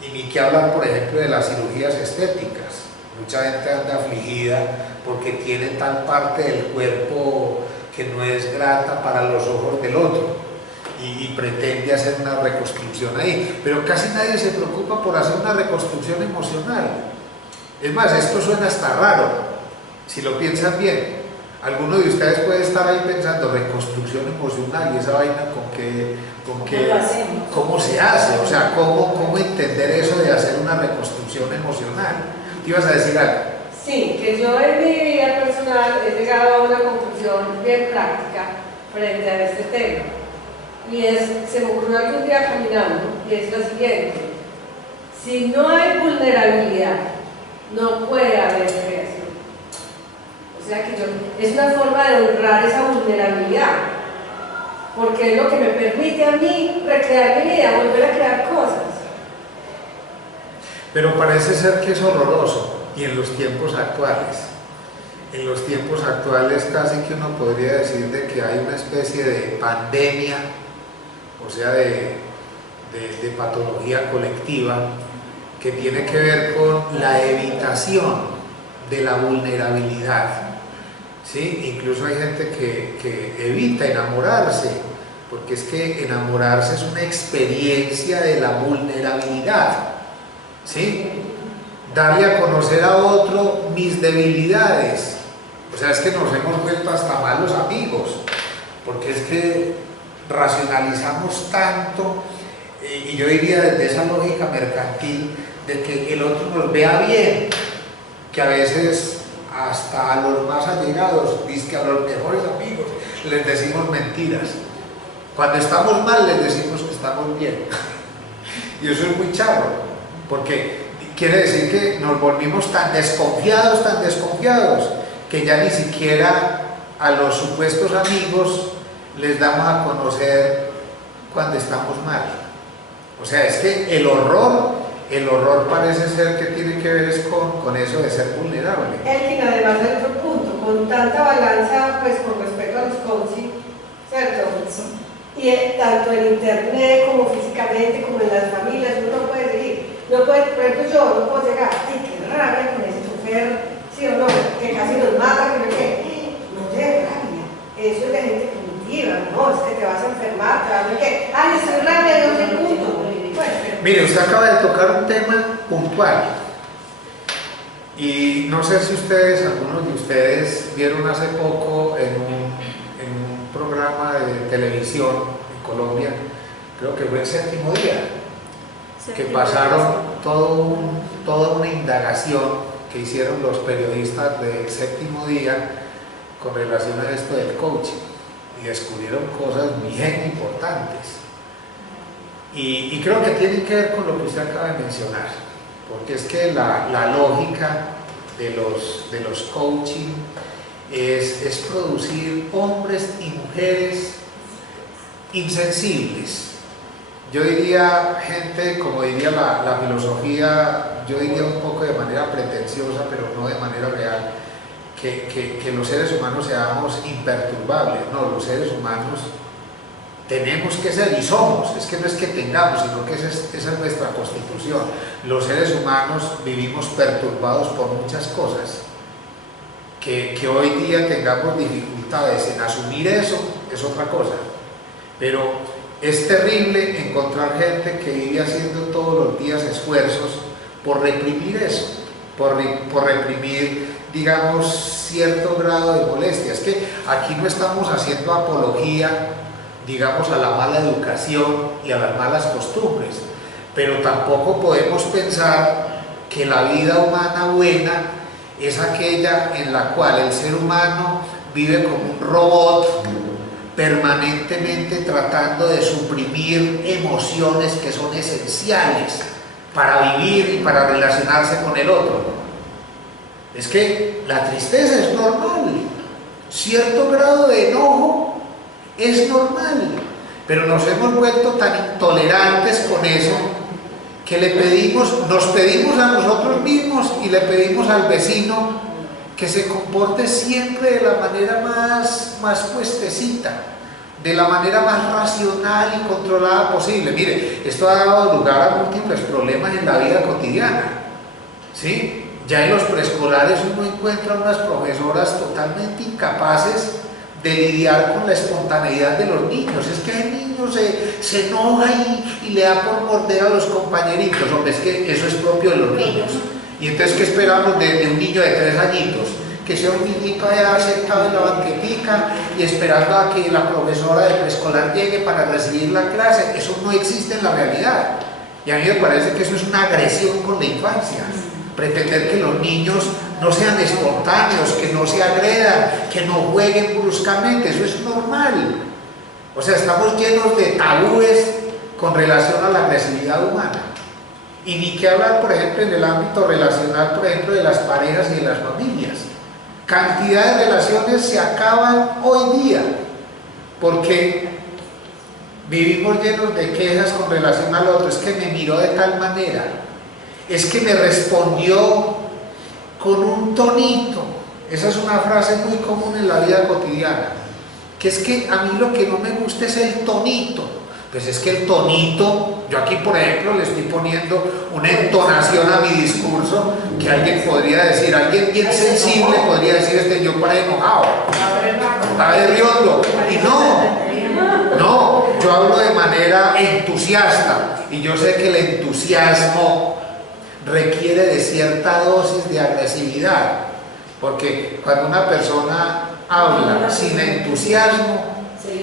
Y ni que hablar, por ejemplo, de las cirugías estéticas. Mucha gente anda afligida porque tiene tal parte del cuerpo que no es grata para los ojos del otro y pretende hacer una reconstrucción ahí. Pero casi nadie se preocupa por hacer una reconstrucción emocional. Es más, esto suena hasta raro, si lo piensan bien. Alguno de ustedes puede estar ahí pensando reconstrucción emocional y esa vaina ¿cómo se hace? O sea, ¿cómo entender eso de hacer una reconstrucción emocional? ¿Te ibas a decir algo? Sí, que yo en mi vida personal he llegado a una conclusión bien práctica frente a este tema. Y se me ocurrió algún día caminando, y es lo siguiente: si no hay vulnerabilidad, no puede haber creación. O sea que es una forma de honrar esa vulnerabilidad, porque es lo que me permite a mí recrear mi vida, volver a crear cosas. Pero parece ser que es horroroso, y en los tiempos actuales. En los tiempos actuales casi que uno podría decir de que hay una especie de pandemia, o sea, de patología colectiva, que tiene que ver con la evitación de la vulnerabilidad. ¿Sí? Incluso hay gente que evita enamorarse, porque es que enamorarse es una experiencia de la vulnerabilidad. ¿Sí? Darle a conocer a otro mis debilidades. O sea, es que nos hemos vuelto hasta malos amigos, porque es que racionalizamos tanto, y yo diría desde esa lógica mercantil, de que el otro nos vea bien, que a veces hasta a los más allegados, que a los mejores amigos, les decimos mentiras. Cuando estamos mal, les decimos que estamos bien. Y eso es muy charro, porque quiere decir que nos volvimos tan desconfiados, que ya ni siquiera a los supuestos amigos les damos a conocer cuando estamos mal. O sea, es que el horror parece ser que tiene que ver es con eso de ser vulnerable. Elkin, además de otro punto, con tanta balanza, pues con respecto a los coaching, ¿cierto? Y tanto en internet como físicamente, como en las familias, uno no puede seguir. No puede, por ejemplo, yo no puedo llegar, ¡ay, qué rabia con ese chofer! ¿Sí o no? Que casi nos mata, que no qué. No te dé rabia. Eso es de gente primitiva, no, es que te vas a enfermar, te vas a ver que, ¡ay, estoy rabia, no sé punto! Pues, mire, usted acaba de tocar un tema puntual. Y no sé si algunos de ustedes, vieron hace poco en un programa de televisión en Colombia, creo que fue el Séptimo Día, que pasaron toda una indagación que hicieron los periodistas del Séptimo Día con relación a esto del coaching, y descubrieron cosas bien importantes. Y creo que tiene que ver con lo que usted acaba de mencionar, porque es que la lógica de los coaching es producir hombres y mujeres insensibles. Yo diría, gente, como diría la filosofía, yo diría un poco de manera pretenciosa, pero no de manera real, que los seres humanos seamos imperturbables. No, los seres humanos tenemos que ser, y somos, es que no es que tengamos, sino que esa es nuestra constitución. Los seres humanos vivimos perturbados por muchas cosas. Que hoy día tengamos dificultades en asumir eso es otra cosa, pero es terrible encontrar gente que vive haciendo todos los días esfuerzos por reprimir eso, por reprimir, digamos, cierto grado de molestia. Es que aquí no estamos haciendo apología, digamos, a la mala educación y a las malas costumbres, pero tampoco podemos pensar que la vida humana buena es aquella en la cual el ser humano vive como un robot, permanentemente tratando de suprimir emociones que son esenciales para vivir y para relacionarse con el otro. Es que la tristeza es normal, cierto grado de enojo es normal, pero nos hemos vuelto tan intolerantes con eso que le pedimos, nos pedimos a nosotros mismos y le pedimos al vecino que se comporte siempre de la manera más puestecita, de la manera más racional y controlada posible. Mire, esto ha dado lugar a múltiples problemas en la vida cotidiana, ¿sí? Ya en los preescolares uno encuentra unas profesoras totalmente incapaces de lidiar con la espontaneidad de los niños. Es que el niño se enoja y le da por morder a los compañeritos. Hombre, es que eso es propio de los niños. Y entonces, ¿qué esperamos de un niño de 3 añitos? Que sea un niñito allá sentado en la banquetica y esperando a que la profesora de preescolar llegue para recibir la clase. Eso no existe en la realidad. Y a mí me parece que eso es una agresión con la infancia. Pretender que los niños no sean espontáneos, que no se agredan, que no jueguen bruscamente, eso es normal. O sea, estamos llenos de tabúes con relación a la agresividad humana. Y ni qué hablar, por ejemplo, en el ámbito relacional, por ejemplo, de las parejas y de las familias. Cantidad de relaciones se acaban hoy día porque vivimos llenos de quejas con relación al otro. Es que me miró de tal manera, es que me respondió con un tonito. Esa es una frase muy común en la vida cotidiana, que es que a mí lo que no me gusta es el tonito. Pues es que el tonito, yo aquí por ejemplo le estoy poniendo una entonación a mi discurso que alguien podría decir, alguien bien sensible podría decir, yo para enojado, está berriondo. Y no, yo hablo de manera entusiasta, y yo sé que el entusiasmo requiere de cierta dosis de agresividad, porque cuando una persona habla sin entusiasmo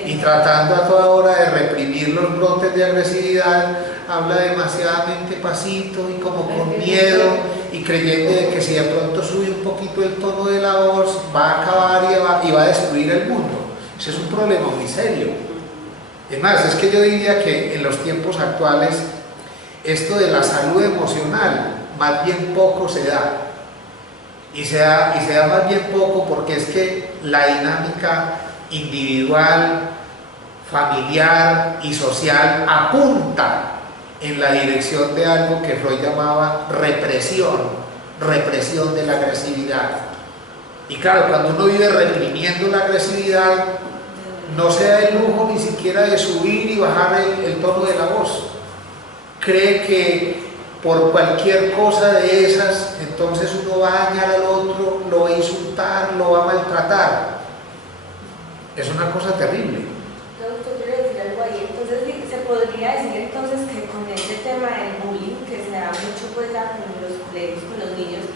y tratando a toda hora de reprimir los brotes de agresividad, habla demasiadamente pasito y como con miedo y creyendo de que si de pronto sube un poquito el tono de la voz va a acabar y va a destruir el mundo. Ese es un problema muy serio. Es más, es que yo diría que en los tiempos actuales esto de la salud emocional más bien poco se da. Y se da más bien poco porque es que la dinámica individual, familiar y social apunta en la dirección de algo que Freud llamaba represión de la agresividad. Y claro, cuando uno vive reprimiendo la agresividad, no se da el lujo ni siquiera de subir y bajar el tono de la voz. Cree que por cualquier cosa de esas, entonces uno va a dañar al otro, lo va a insultar, lo va a maltratar. Es una cosa terrible. Doctor, quiero decir algo ahí. Entonces, se podría decir entonces que con este tema del bullying, que se da mucho pues ya con los colegios, con los niños,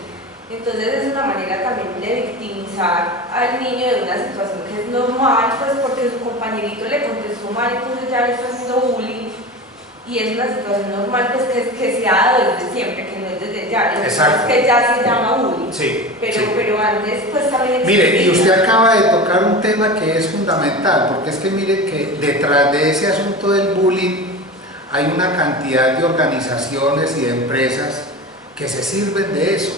entonces es una manera también de victimizar al niño de una situación que es normal, pues porque su compañerito le contestó mal, entonces ya le está haciendo bullying. Y es una situación normal pues, que se ha dado desde siempre, que no es desde ya. Exacto. Que ya se llama bullying. Sí, pero antes pues también... Mire, y usted acaba de tocar un tema que es fundamental, porque es que mire que detrás de ese asunto del bullying hay una cantidad de organizaciones y de empresas que se sirven de eso,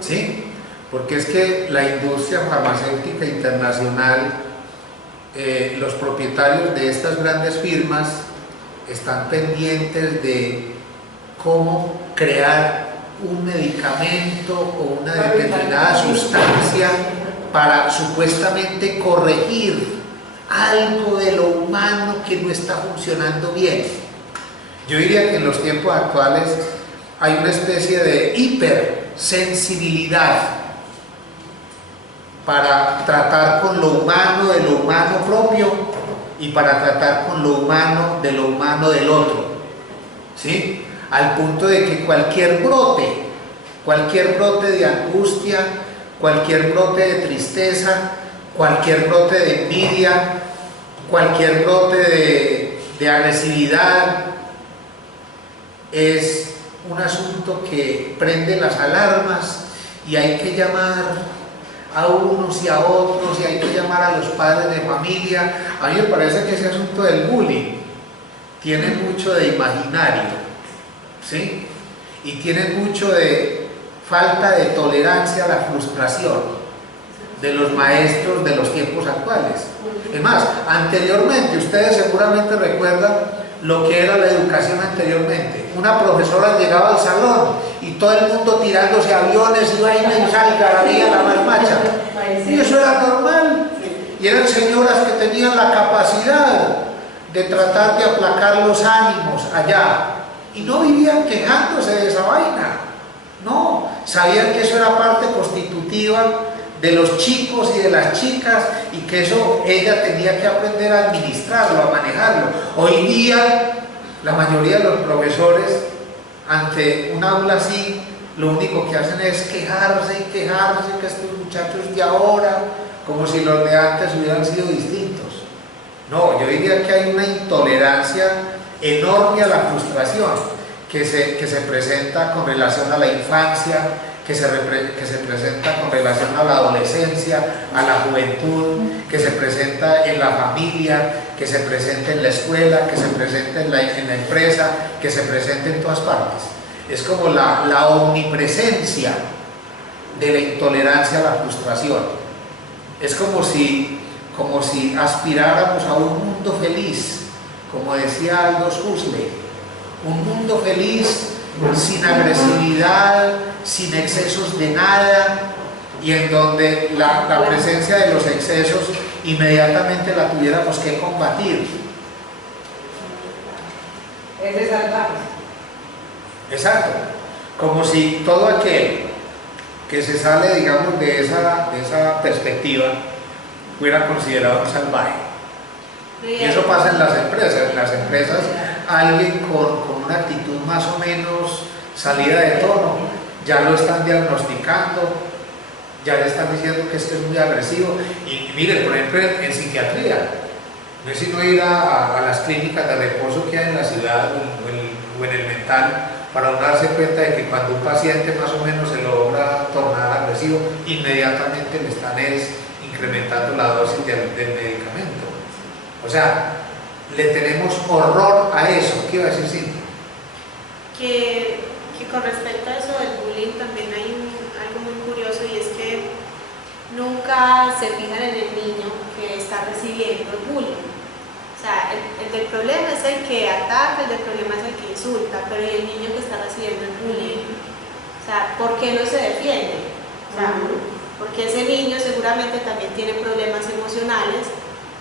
¿sí? Porque es que la industria farmacéutica internacional, los propietarios de estas grandes firmas, están pendientes de cómo crear un medicamento o una determinada sustancia para supuestamente corregir algo de lo humano que no está funcionando bien. Yo diría que en los tiempos actuales hay una especie de hipersensibilidad para tratar con lo humano de lo humano propio y para tratar con lo humano del otro, ¿sí? Al punto de que cualquier brote de angustia, cualquier brote de tristeza, cualquier brote de envidia, cualquier brote de agresividad es un asunto que prende las alarmas y hay que llamar a unos y a otros, y hay que llamar a los padres de familia. A mí me parece que ese asunto del bullying tiene mucho de imaginario, ¿sí? Y tiene mucho de falta de tolerancia a la frustración de los maestros de los tiempos actuales. Es más, anteriormente, ustedes seguramente recuerdan lo que era la educación anteriormente. una profesora llegaba al salón y todo el mundo tirándose aviones y vaina y algarabía la más macha. Y eso era normal. Y eran señoras que tenían la capacidad de tratar de aplacar los ánimos allá. Y no vivían quejándose de esa vaina. No, sabían que eso era parte constitutiva de los chicos y de las chicas y que eso ella tenía que aprender a administrarlo, a manejarlo. Hoy día la mayoría de los profesores ante un aula así lo único que hacen es quejarse y quejarse que estos muchachos de ahora, como si los de antes hubieran sido distintos. No, yo diría que hay una intolerancia enorme a la frustración que se presenta con relación a la infancia, que se presenta con relación a la adolescencia, a la juventud, que se presenta en la familia, que se presenta en la escuela, que se presenta en la empresa, que se presenta en todas partes. Es como la omnipresencia de la intolerancia a la frustración. Es como si aspiráramos a un mundo feliz, como decía Aldous Huxley, un mundo feliz sin agresividad, sin excesos de nada, y en donde la presencia de los excesos inmediatamente la tuviéramos que combatir. Es de salvar. Exacto, como si todo aquel que se sale, digamos, de esa perspectiva fuera considerado un salvaje. Y eso pasa en las empresas. En las empresas, alguien con una actitud más o menos salida de tono, ya lo están diagnosticando, ya le están diciendo que es muy agresivo. Y miren, por ejemplo, en psiquiatría, no es sino ir a las clínicas de reposo que hay en la ciudad o en el mental, para darse cuenta de que cuando un paciente más o menos se logra tornar agresivo, inmediatamente le están incrementando la dosis del medicamento. O sea, le tenemos horror a eso. ¿Qué iba a decir Cintia? Que con respecto a eso del bullying también hay algo muy curioso, y es que nunca se fijan en el niño que está recibiendo el bullying. O sea, el del problema es el que ataca, el del problema es el que insulta, pero ¿y el niño que está recibiendo el bullying? O sea, ¿por qué no se defiende? O sea, porque ese niño seguramente también tiene problemas emocionales,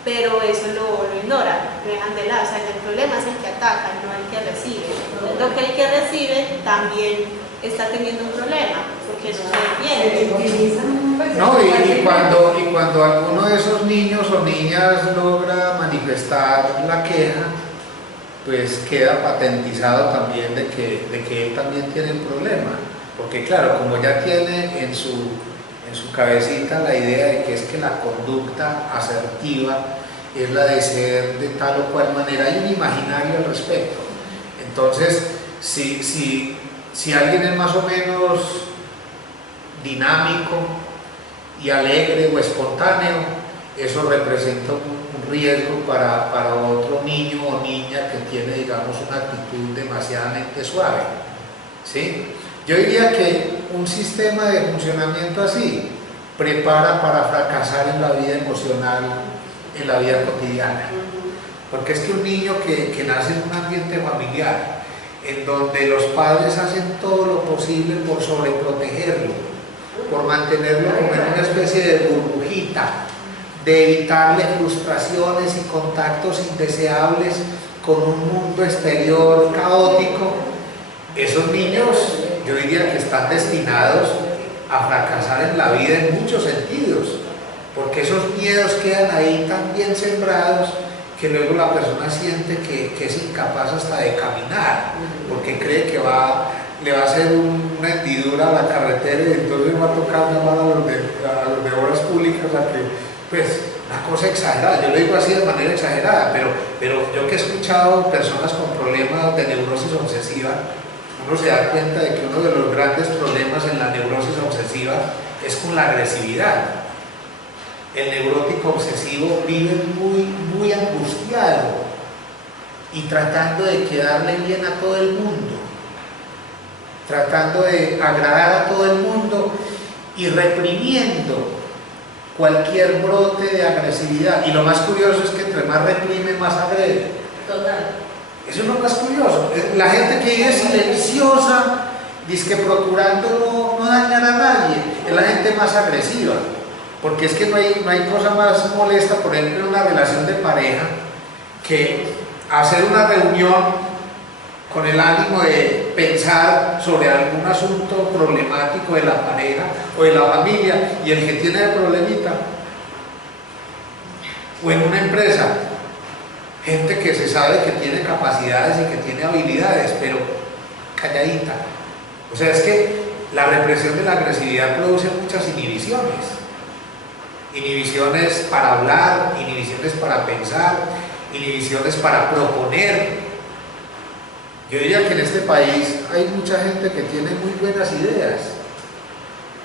pero eso lo ignora, lo dejan de lado. O sea, el problema es el que ataca, no el que recibe. Lo que el que recibe también está teniendo un problema, porque no se defiende. No, y cuando alguno de esos niños o niñas logra manifestar la queja, pues queda patentizado también de que él también tiene el problema. Porque claro, como ya tiene en su cabecita la idea de que es que la conducta asertiva es la de ser de tal o cual manera, hay un imaginario al respecto. Entonces, si alguien es más o menos dinámico y alegre o espontáneo, eso representa un riesgo para otro niño o niña que tiene, digamos, una actitud demasiadamente suave, ¿sí? Yo diría que un sistema de funcionamiento así prepara para fracasar en la vida emocional, en la vida cotidiana. Porque es que un niño que nace en un ambiente familiar, en donde los padres hacen todo lo posible por sobreprotegerlo, por mantenerlo como en una especie de burbujita, de evitarle frustraciones y contactos indeseables con un mundo exterior caótico, esos niños yo diría que están destinados a fracasar en la vida en muchos sentidos, porque esos miedos quedan ahí tan bien sembrados que luego la persona siente que es incapaz hasta de caminar, porque cree que le va a hacer una hendidura a la carretera y entonces va a tocar llamar a los de obras públicas a que, pues, una cosa exagerada, yo lo digo así de manera exagerada, pero yo que he escuchado personas con problemas de neurosis obsesiva, uno se da cuenta de que uno de los grandes problemas en la neurosis obsesiva es con la agresividad. El neurótico obsesivo vive muy angustiado y tratando de quedarle bien a todo el mundo, tratando de agradar a todo el mundo y reprimiendo cualquier brote de agresividad. Y lo más curioso es que entre más reprime, más agrede. Total. Eso es lo más curioso. la gente que vive silenciosa, dice que procurando no dañar a nadie, es la gente más agresiva, porque es que no hay cosa más molesta, por ejemplo, en una relación de pareja, que hacer una reunión con el ánimo de pensar sobre algún asunto problemático de la pareja o de la familia, y el que tiene el problemita, o en una empresa, gente que se sabe que tiene capacidades y que tiene habilidades, pero calladita. O sea, es que la represión de la agresividad produce muchas inhibiciones. Inhibiciones para hablar, inhibiciones para pensar, inhibiciones para proponer. Yo diría que en este país hay mucha gente que tiene muy buenas ideas,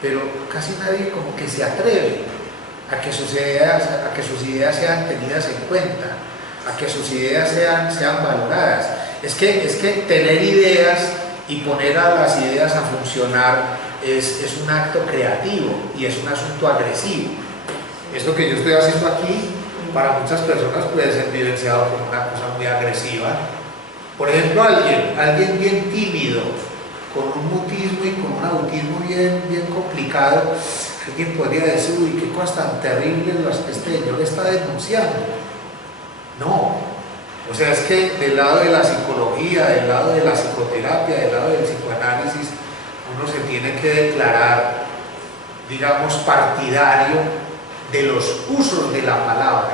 pero casi nadie como que se atreve a que sus ideas sean tenidas en cuenta, a que sus ideas sean valoradas. Es que tener ideas y poner a las ideas a funcionar es un acto creativo y es un asunto agresivo. Esto que yo estoy haciendo aquí, para muchas personas puede ser vivenciado como una cosa muy agresiva. Por ejemplo, alguien bien tímido, con un mutismo y con un autismo bien complicado, alguien podría decir, uy, qué cosas tan terribles las que este señor está denunciando. No, o sea, es que del lado de la psicología, del lado de la psicoterapia, del lado del psicoanálisis, uno se tiene que declarar, digamos, partidario de los usos de la palabra.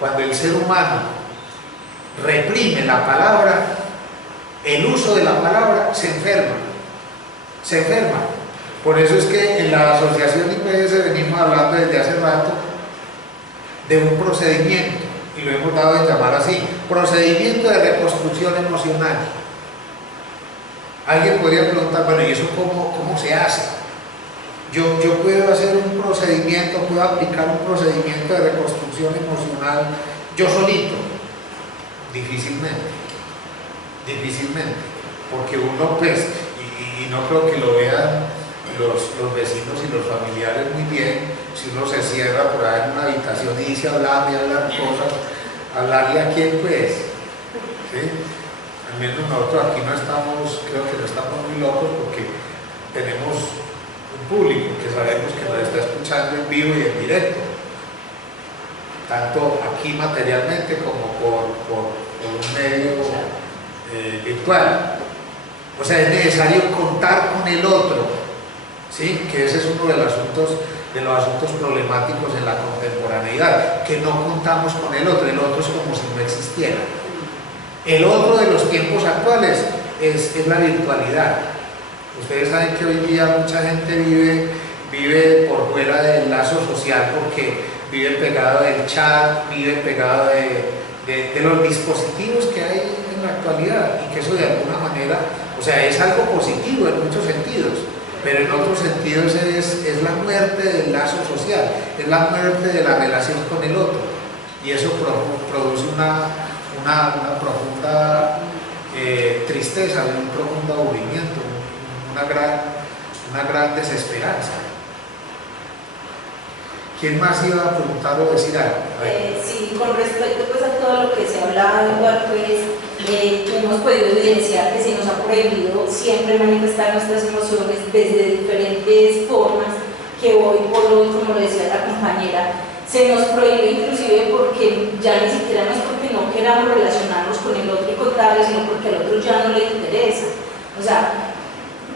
Cuando el ser humano reprime la palabra, el uso de la palabra se enferma. Por eso es que en la asociación IPS venimos hablando desde hace rato de un procedimiento, y lo hemos dado de llamar así, procedimiento de reconstrucción emocional. Alguien podría preguntar, bueno, ¿y eso cómo se hace? Yo puedo hacer un procedimiento, puedo aplicar un procedimiento de reconstrucción emocional yo solito. Difícilmente, porque uno pues, y no creo que lo vean los vecinos y los familiares muy bien, si uno se cierra por ahí en una habitación y dice hablar cosas, hablarle a quién pues, ¿sí? Al menos nosotros aquí creo que no estamos muy locos, porque tenemos un público que sabemos que nos está escuchando en vivo y en directo, tanto aquí materialmente como por un medio virtual. O sea, es necesario contar con el otro, ¿sí? Que ese es uno de los asuntos problemáticos en la contemporaneidad, que no contamos con el otro es como si no existiera. El otro de los tiempos actuales es la virtualidad. Ustedes saben que hoy día mucha gente vive por fuera del lazo social, porque vive pegado del chat, vive pegado de los dispositivos que hay en la actualidad, y que eso de alguna manera, o sea, es algo positivo en muchos sentidos, pero en otros sentidos es la muerte del lazo social, es la muerte de la relación con el otro, y eso produce una profunda tristeza, un profundo aburrimiento, una gran desesperanza. ¿Quién más iba a preguntar o decir algo? Sí, con respecto pues, a todo lo que se hablaba, igual pues hemos podido evidenciar que se nos ha prohibido siempre manifestar nuestras emociones desde diferentes formas, que hoy por hoy, como lo decía la compañera, se nos prohíbe inclusive porque ya ni siquiera no es porque no queramos relacionarnos con el otro y contarle, sino porque al otro ya no le interesa. O sea,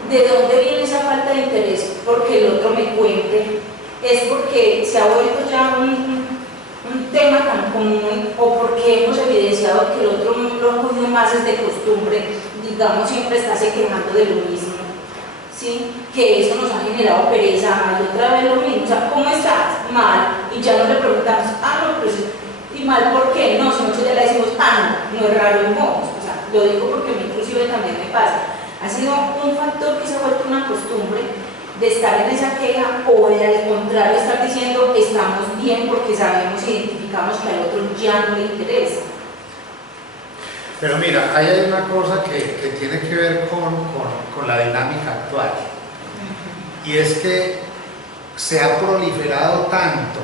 ¿de dónde viene esa falta de interés? Porque el otro me cuente. Es porque se ha vuelto ya un tema tan común, o porque hemos evidenciado que el otro lo ha cogido más desde costumbre, digamos, siempre estarse quejando de lo mismo, ¿sí? Que eso nos ha generado pereza, y otra vez lo mismo, o sea, ¿cómo estás? Mal, y ya no le preguntamos, no, pues, ¿y mal por qué? No, sino que ya le decimos, no es raro en vos, o sea, lo digo porque a mí inclusive también me pasa. Ha sido un factor que se ha vuelto una costumbre de estar en esa queja, o de al contrario estar diciendo estamos bien porque sabemos, identificamos que al otro ya no le interesa. Pero mira, ahí hay una cosa que tiene que ver con la dinámica actual, y es que se ha proliferado tanto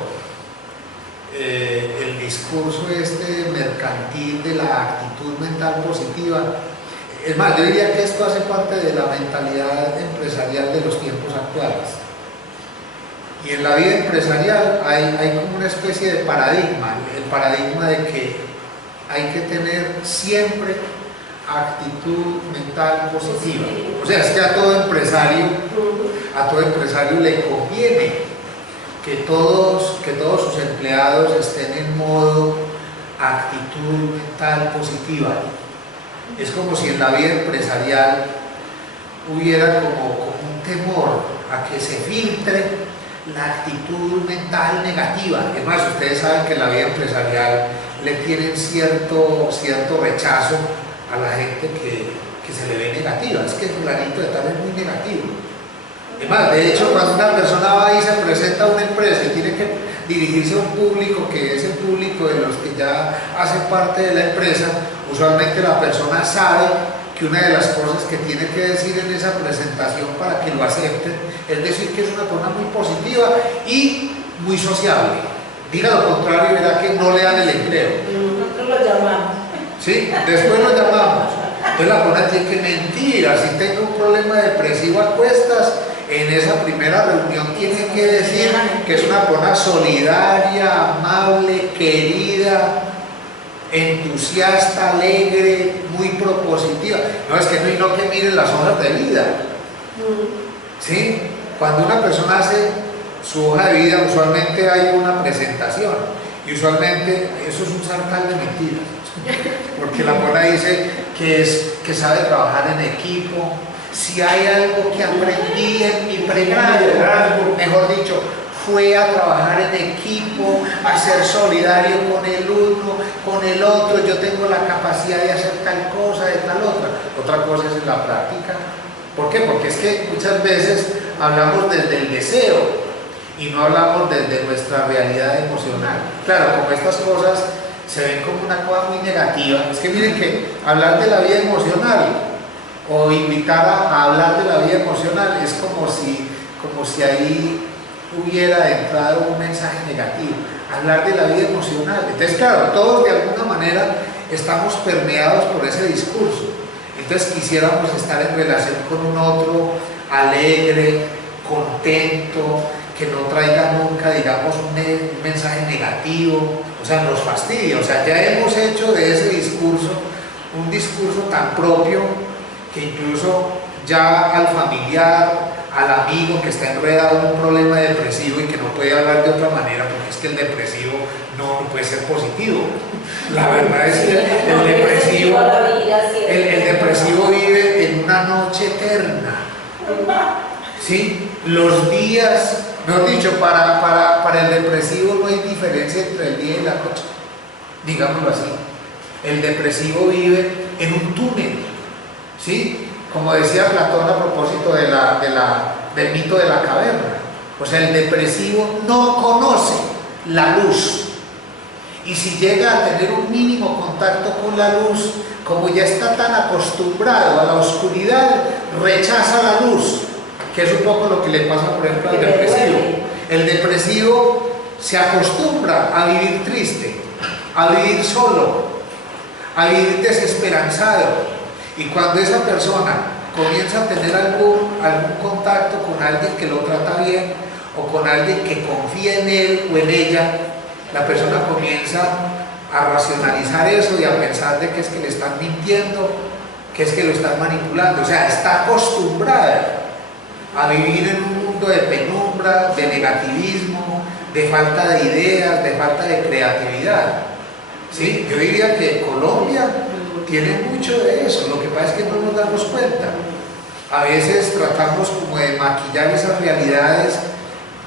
el discurso mercantil de la actitud mental positiva, Es más, yo diría que esto hace parte de la mentalidad empresarial de los tiempos actuales. Y en la vida empresarial hay como una especie de paradigma, el paradigma de que hay que tener siempre actitud mental positiva. O sea, es que a todo empresario le conviene que todos sus empleados estén en modo actitud mental positiva. Es como si en la vida empresarial hubiera como un temor a que se filtre la actitud mental negativa. Es más, ustedes saben que en la vida empresarial le tienen cierto rechazo a la gente que se le ve negativa. Es que el fulanito de tal es muy negativo. Es más, de hecho, cuando una persona va y se presenta a una empresa y tiene que dirigirse a un público que es el público de los que ya hacen parte de la empresa, usualmente la persona sabe que una de las cosas que tiene que decir en esa presentación para que lo acepten es decir que es una persona muy positiva y muy sociable. Diga lo contrario y verá que no le dan el empleo. Nosotros lo llamamos. ¿Sí? Después lo llamamos. Entonces la persona tiene que mentir. Si tengo un problema depresivo a cuestas, en esa primera reunión tiene que decir que es una persona solidaria, amable, querida, entusiasta, alegre, muy propositiva. No es que no que miren las hojas de vida. ¿Sí? Cuando una persona hace su hoja de vida, usualmente hay una presentación y usualmente eso es un sartal de mentiras, porque la persona dice que sabe trabajar en equipo. Si hay algo que aprendí en mi pregrado, mejor dicho, fue a trabajar en equipo, a ser solidario con el uno, con el otro. Yo tengo la capacidad de hacer tal cosa, de tal otra. Otra cosa es en la práctica. ¿Por qué? Porque es que muchas veces hablamos desde el deseo y no hablamos desde nuestra realidad emocional. Claro, como estas cosas se ven como una cosa muy negativa. Es que miren que hablar de la vida emocional o invitar a hablar de la vida emocional es como si ahí hubiera entrado un mensaje negativo. Hablar de la vida emocional. Entonces, claro, todos de alguna manera estamos permeados por ese discurso. Entonces quisiéramos estar en relación con un otro alegre, contento, que no traiga nunca, digamos, un mensaje negativo, o sea, nos fastidia. O sea, ya hemos hecho de ese discurso un discurso tan propio que incluso ya al familiar, al amigo que está enredado en un problema depresivo y que no puede hablar de otra manera, porque es que el depresivo no puede ser positivo. La verdad es que el depresivo vive en una noche eterna. ¿Sí? Los días, mejor dicho, para el depresivo no hay diferencia entre el día y la noche, digámoslo así. El depresivo vive en un túnel, ¿sí? Como decía Platón a propósito del mito de la caverna. O sea, el depresivo no conoce la luz. Y si llega a tener un mínimo contacto con la luz, como ya está tan acostumbrado a la oscuridad, rechaza la luz, que es un poco lo que le pasa, por ejemplo, al depresivo. El depresivo se acostumbra a vivir triste, a vivir solo, a vivir desesperanzado. Y cuando esa persona comienza a tener algún contacto con alguien que lo trata bien o con alguien que confía en él o en ella, la persona comienza a racionalizar eso y a pensar de que es que le están mintiendo, que es que lo están manipulando. O sea, está acostumbrada a vivir en un mundo de penumbra, de negativismo, de falta de ideas, de falta de creatividad. ¿Sí? Yo diría que Colombia tiene mucho de eso, lo que pasa es que no nos damos cuenta. A veces tratamos como de maquillar esas realidades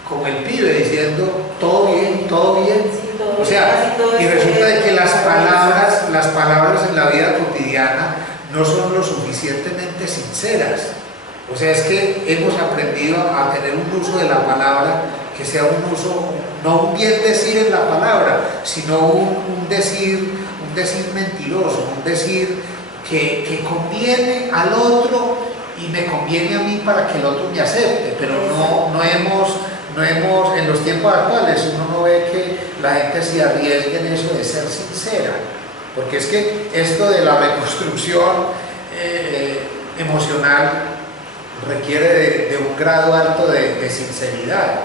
como el pibe diciendo todo bien, todo bien. Sí, todo o sea, y resulta de que las palabras en la vida cotidiana no son lo suficientemente sinceras. O sea, es que hemos aprendido a tener un uso de la palabra que sea un uso, no un bien decir en la palabra, sino un decir mentiroso, un decir que conviene al otro y me conviene a mí para que el otro me acepte, pero no hemos, en los tiempos actuales uno no ve que la gente se arriesgue en eso de ser sincera, porque es que esto de la reconstrucción emocional requiere de un grado alto de sinceridad.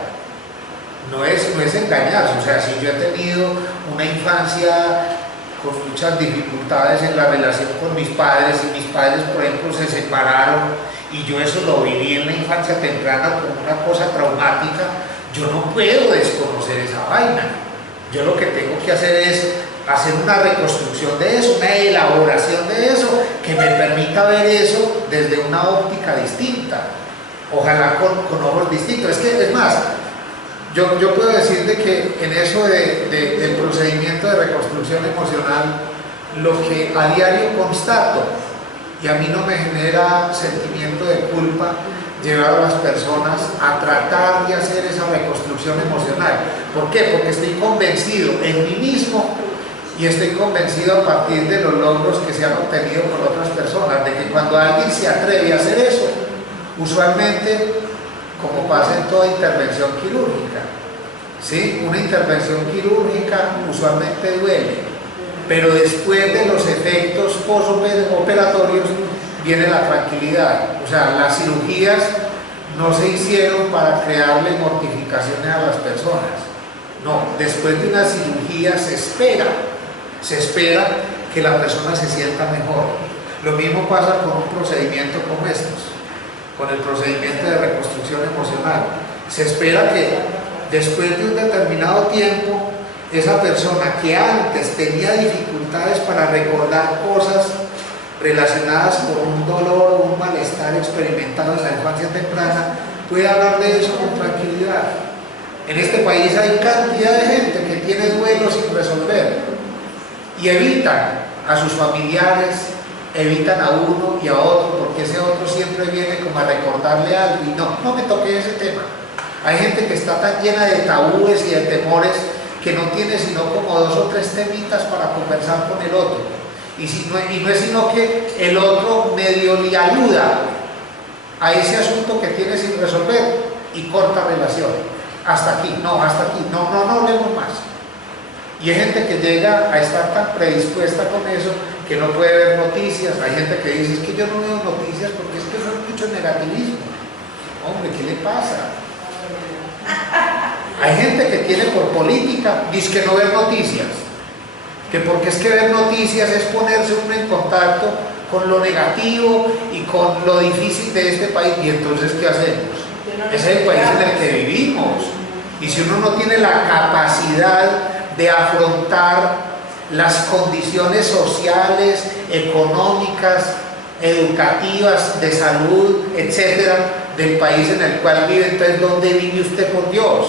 No es engañarse. O sea, si yo he tenido una infancia con muchas dificultades en la relación con mis padres, y mis padres, por ejemplo, se separaron, y yo eso lo viví en la infancia temprana como una cosa traumática, yo no puedo desconocer esa vaina. Yo lo que tengo que hacer es hacer una reconstrucción de eso, una elaboración de eso, que me permita ver eso desde una óptica distinta, ojalá con ojos distintos. Es que, es más, yo puedo decir de que en eso del procedimiento de reconstrucción emocional, lo que a diario constato, y a mí no me genera sentimiento de culpa llevar a las personas a tratar de hacer esa reconstrucción emocional. ¿Por qué? Porque estoy convencido en mí mismo, y estoy convencido a partir de los logros que se han obtenido por otras personas, de que cuando alguien se atreve a hacer eso, usualmente, como pasa en toda intervención quirúrgica, ¿sí? Una intervención quirúrgica usualmente duele, pero después de los efectos postoperatorios viene la tranquilidad. O sea, las cirugías no se hicieron para crearle mortificaciones a las personas. No, después de una cirugía se espera que la persona se sienta mejor. Lo mismo pasa con un procedimiento como estos, con el procedimiento de reconstrucción emocional. Se espera que después de un determinado tiempo, esa persona que antes tenía dificultades para recordar cosas relacionadas con un dolor o un malestar experimentado en la infancia temprana, puede hablar de eso con tranquilidad. En este país hay cantidad de gente que tiene duelos sin resolver y evitan a sus familiares, evitan a uno y a otro, porque ese otro siempre viene como a recordarle algo y no me toque ese tema. Hay gente que está tan llena de tabúes y de temores que no tiene sino como 2 o 3 temitas para conversar con el otro, y no es sino que el otro medio le ayuda a ese asunto que tiene sin resolver y corta relación. Hasta aquí, no hablemos más. Y hay gente que llega a estar tan predispuesta con eso que no puede ver noticias. Hay gente que dice, es que yo no veo noticias porque es que eso es mucho negativismo. Hombre, ¿qué le pasa? Hay gente que tiene por política, dice que no ver noticias, que porque es que ver noticias es ponerse uno en contacto con lo negativo y con lo difícil de este país. Y entonces, ¿qué hacemos? Ese es el país en el que vivimos. Y si uno no tiene la capacidad de afrontar las condiciones sociales, económicas, educativas, de salud, etcétera, del país en el cual vive, entonces, ¿dónde vive usted, por Dios?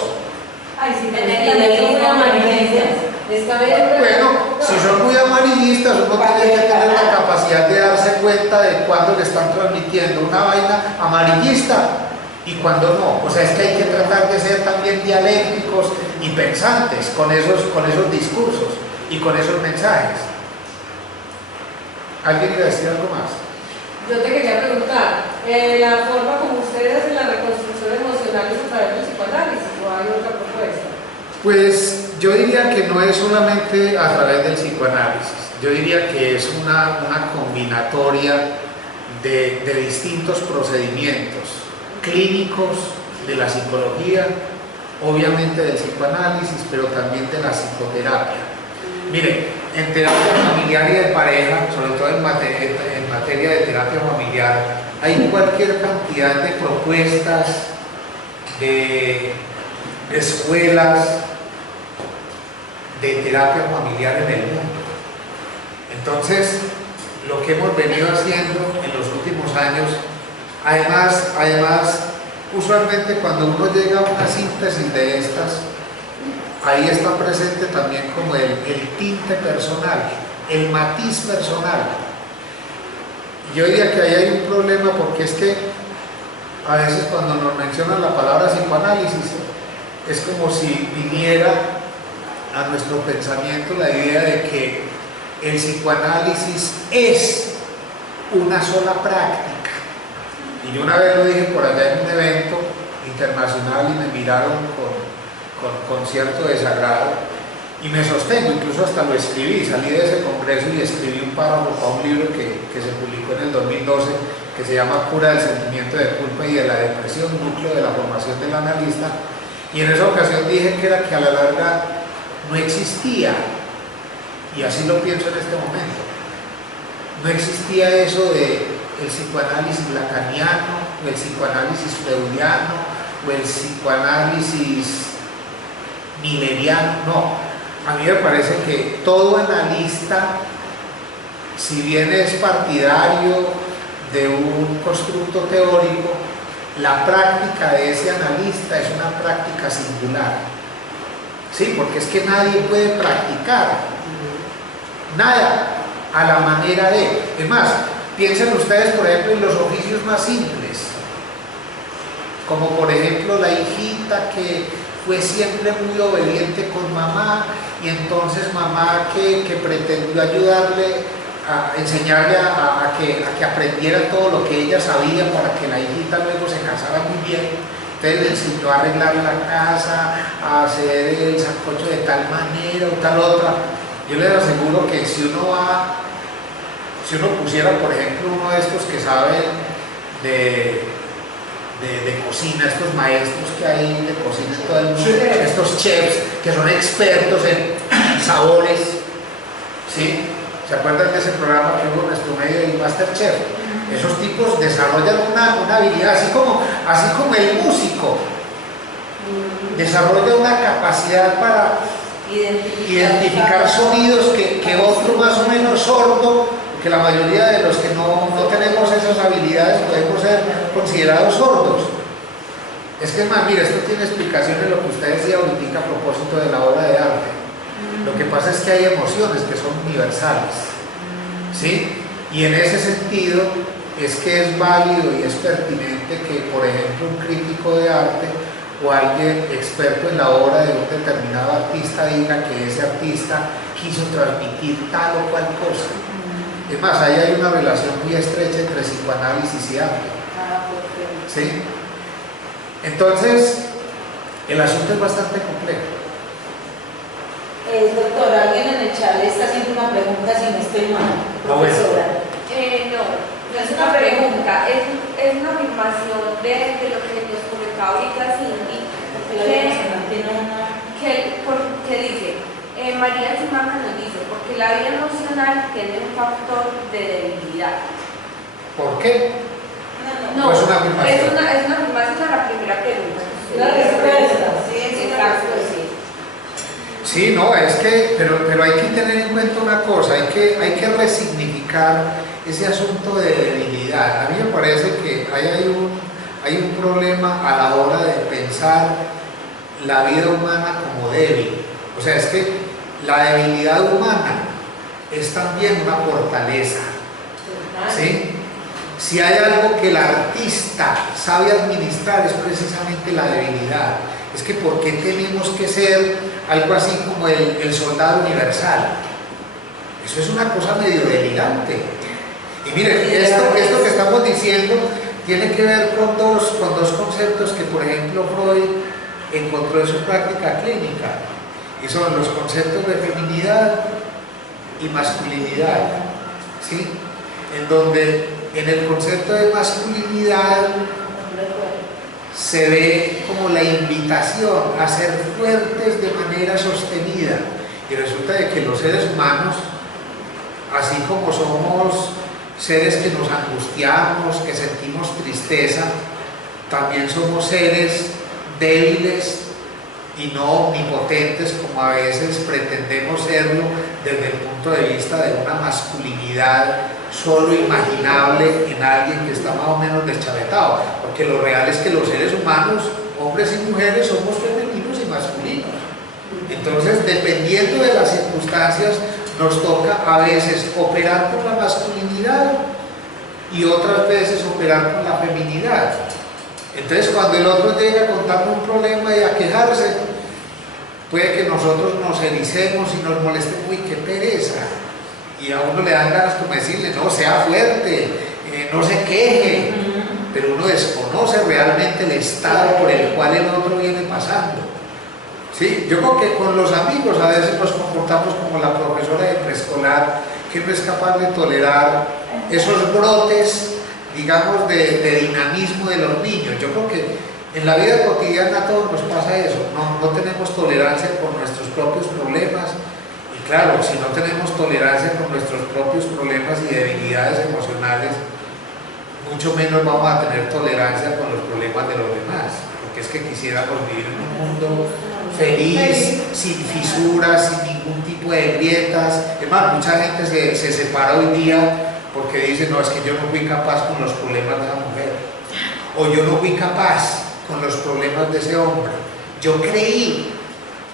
Ay, sí, bueno, si son muy amarillistas, uno tiene que tener la capacidad de darse cuenta de cuándo le están transmitiendo una vaina amarillista y cuándo no. O sea, es que hay que tratar de ser también dialécticos y pensantes con esos discursos y con esos mensajes. ¿Alguien quiere decir algo más? Yo te quería preguntar, ¿la forma como ustedes hacen la reconstrucción emocional es a través del psicoanálisis o hay otra propuesta? Pues yo diría que no es solamente a través del psicoanálisis, yo diría que es una combinatoria de distintos procedimientos clínicos de la psicología, obviamente del psicoanálisis, pero también de la psicoterapia. Mire, en terapia familiar y de pareja, sobre todo en materia de terapia familiar, hay cualquier cantidad de propuestas, de escuelas de terapia familiar en el mundo. Entonces, lo que hemos venido haciendo en los últimos años, además, usualmente cuando uno llega a una síntesis de estas, ahí está presente también como el tinte personal, el matiz personal. Yo diría que ahí hay un problema porque es que a veces cuando nos mencionan la palabra psicoanálisis es como si viniera a nuestro pensamiento la idea de que el psicoanálisis es una sola práctica. Y yo una vez lo dije por allá en un evento internacional y me miraron con cierto desagrado, y me sostengo, incluso hasta lo escribí, salí de ese congreso y escribí un párrafo para un libro que se publicó en el 2012 que se llama Cura del sentimiento de culpa y de la depresión, núcleo de la formación del analista, y en esa ocasión dije que era que a la larga no existía, y así lo pienso en este momento, no existía eso de el psicoanálisis lacaniano, o el psicoanálisis freudiano, o el psicoanálisis milleriano, no. A mí me parece que todo analista, si bien es partidario de un constructo teórico, la práctica de ese analista es una práctica singular. Sí, porque es que nadie puede practicar nada a la manera de. Es más, piensen ustedes, por ejemplo, en los oficios más simples, como por ejemplo la hijita que fue siempre muy obediente con mamá, y entonces mamá que pretendió ayudarle, a enseñarle a que aprendiera todo lo que ella sabía para que la hijita luego se casara muy bien. Entonces le enseñó a arreglar la casa, a hacer el sancocho de tal manera o tal otra. Yo les aseguro que si uno pusiera, por ejemplo, uno de estos que sabe de cocina, estos maestros que hay de cocina en todo el mundo, estos chefs que son expertos en sabores, ¿sí? ¿Se acuerdan de ese programa que hubo en nuestro medio de Masterchef? Esos tipos desarrollan una habilidad, así como el músico desarrolla una capacidad para identificar sonidos que otro más o menos sordo, que la mayoría de los que no tenemos esas habilidades podemos ser considerados sordos. Es que es más, mira, esto tiene explicación en lo que usted decía ahorita a propósito de la obra de arte. Lo que pasa es que hay emociones que son universales, ¿sí? Y en ese sentido es que es válido y es pertinente que, por ejemplo, un crítico de arte o alguien experto en la obra de un determinado artista diga que ese artista quiso transmitir tal o cual cosa. Es más, ahí hay una relación muy estrecha entre psicoanálisis y arte. ¿Sí? Entonces, el asunto es bastante complejo. Doctor, alguien en el chat le está haciendo una pregunta, si no estoy mal, profesora. No es una pregunta, es una afirmación de lo que nos comentaba ahorita Cindy, que dice, María Simaca nos dice, porque la vida emocional tiene un factor de debilidad. ¿Por qué? No, es una afirmación. Es una afirmación a la primera pregunta. Una respuesta. Sí, exacto, sí. Sí, no, es que, pero hay que tener en cuenta una cosa, hay que resignificar ese asunto de debilidad. A mí me parece que hay un problema a la hora de pensar la vida humana como débil. O sea, es que la debilidad humana es también una fortaleza, ¿sí? Si hay algo que el artista sabe administrar es precisamente la debilidad. Es que ¿por qué tenemos que ser algo así como el soldado universal? Eso es una cosa medio delirante. Y miren, esto que estamos diciendo tiene que ver con dos conceptos que, por ejemplo, Freud encontró en su práctica clínica, y son los conceptos de feminidad y masculinidad, ¿sí? En donde en el concepto de masculinidad se ve como la invitación a ser fuertes de manera sostenida, y resulta de que los seres humanos, así como somos seres que nos angustiamos, que sentimos tristeza, también somos seres débiles y no omnipotentes como a veces pretendemos serlo desde el punto de vista de una masculinidad solo imaginable en alguien que está más o menos deschavetado, porque lo real es que los seres humanos, hombres y mujeres, somos femeninos y masculinos. Entonces, dependiendo de las circunstancias, nos toca a veces operar con la masculinidad y otras veces operar con la feminidad. Entonces, cuando el otro llega a contarnos un problema y a quejarse, puede que nosotros nos ericemos y nos molestemos, uy, qué pereza. Y a uno le dan ganas como decirle, no, sea fuerte, no se queje, pero uno desconoce realmente el estado por el cual el otro viene pasando, Sí, yo creo que con los amigos a veces nos comportamos como la profesora de preescolar que no es capaz de tolerar esos brotes, digamos, de dinamismo de los niños. Yo creo que en la vida cotidiana a todos nos pasa eso, no tenemos tolerancia con nuestros propios problemas. Y claro, si no tenemos tolerancia con nuestros propios problemas y debilidades emocionales, mucho menos vamos a tener tolerancia con los problemas de los demás, porque es que quisiéramos vivir en un mundo feliz, sin fisuras, sin ningún tipo de grietas. Es más, mucha gente se separa hoy día porque dice, no, es que yo no fui capaz con los problemas de esa mujer, o yo no fui capaz con los problemas de ese hombre. Yo creí,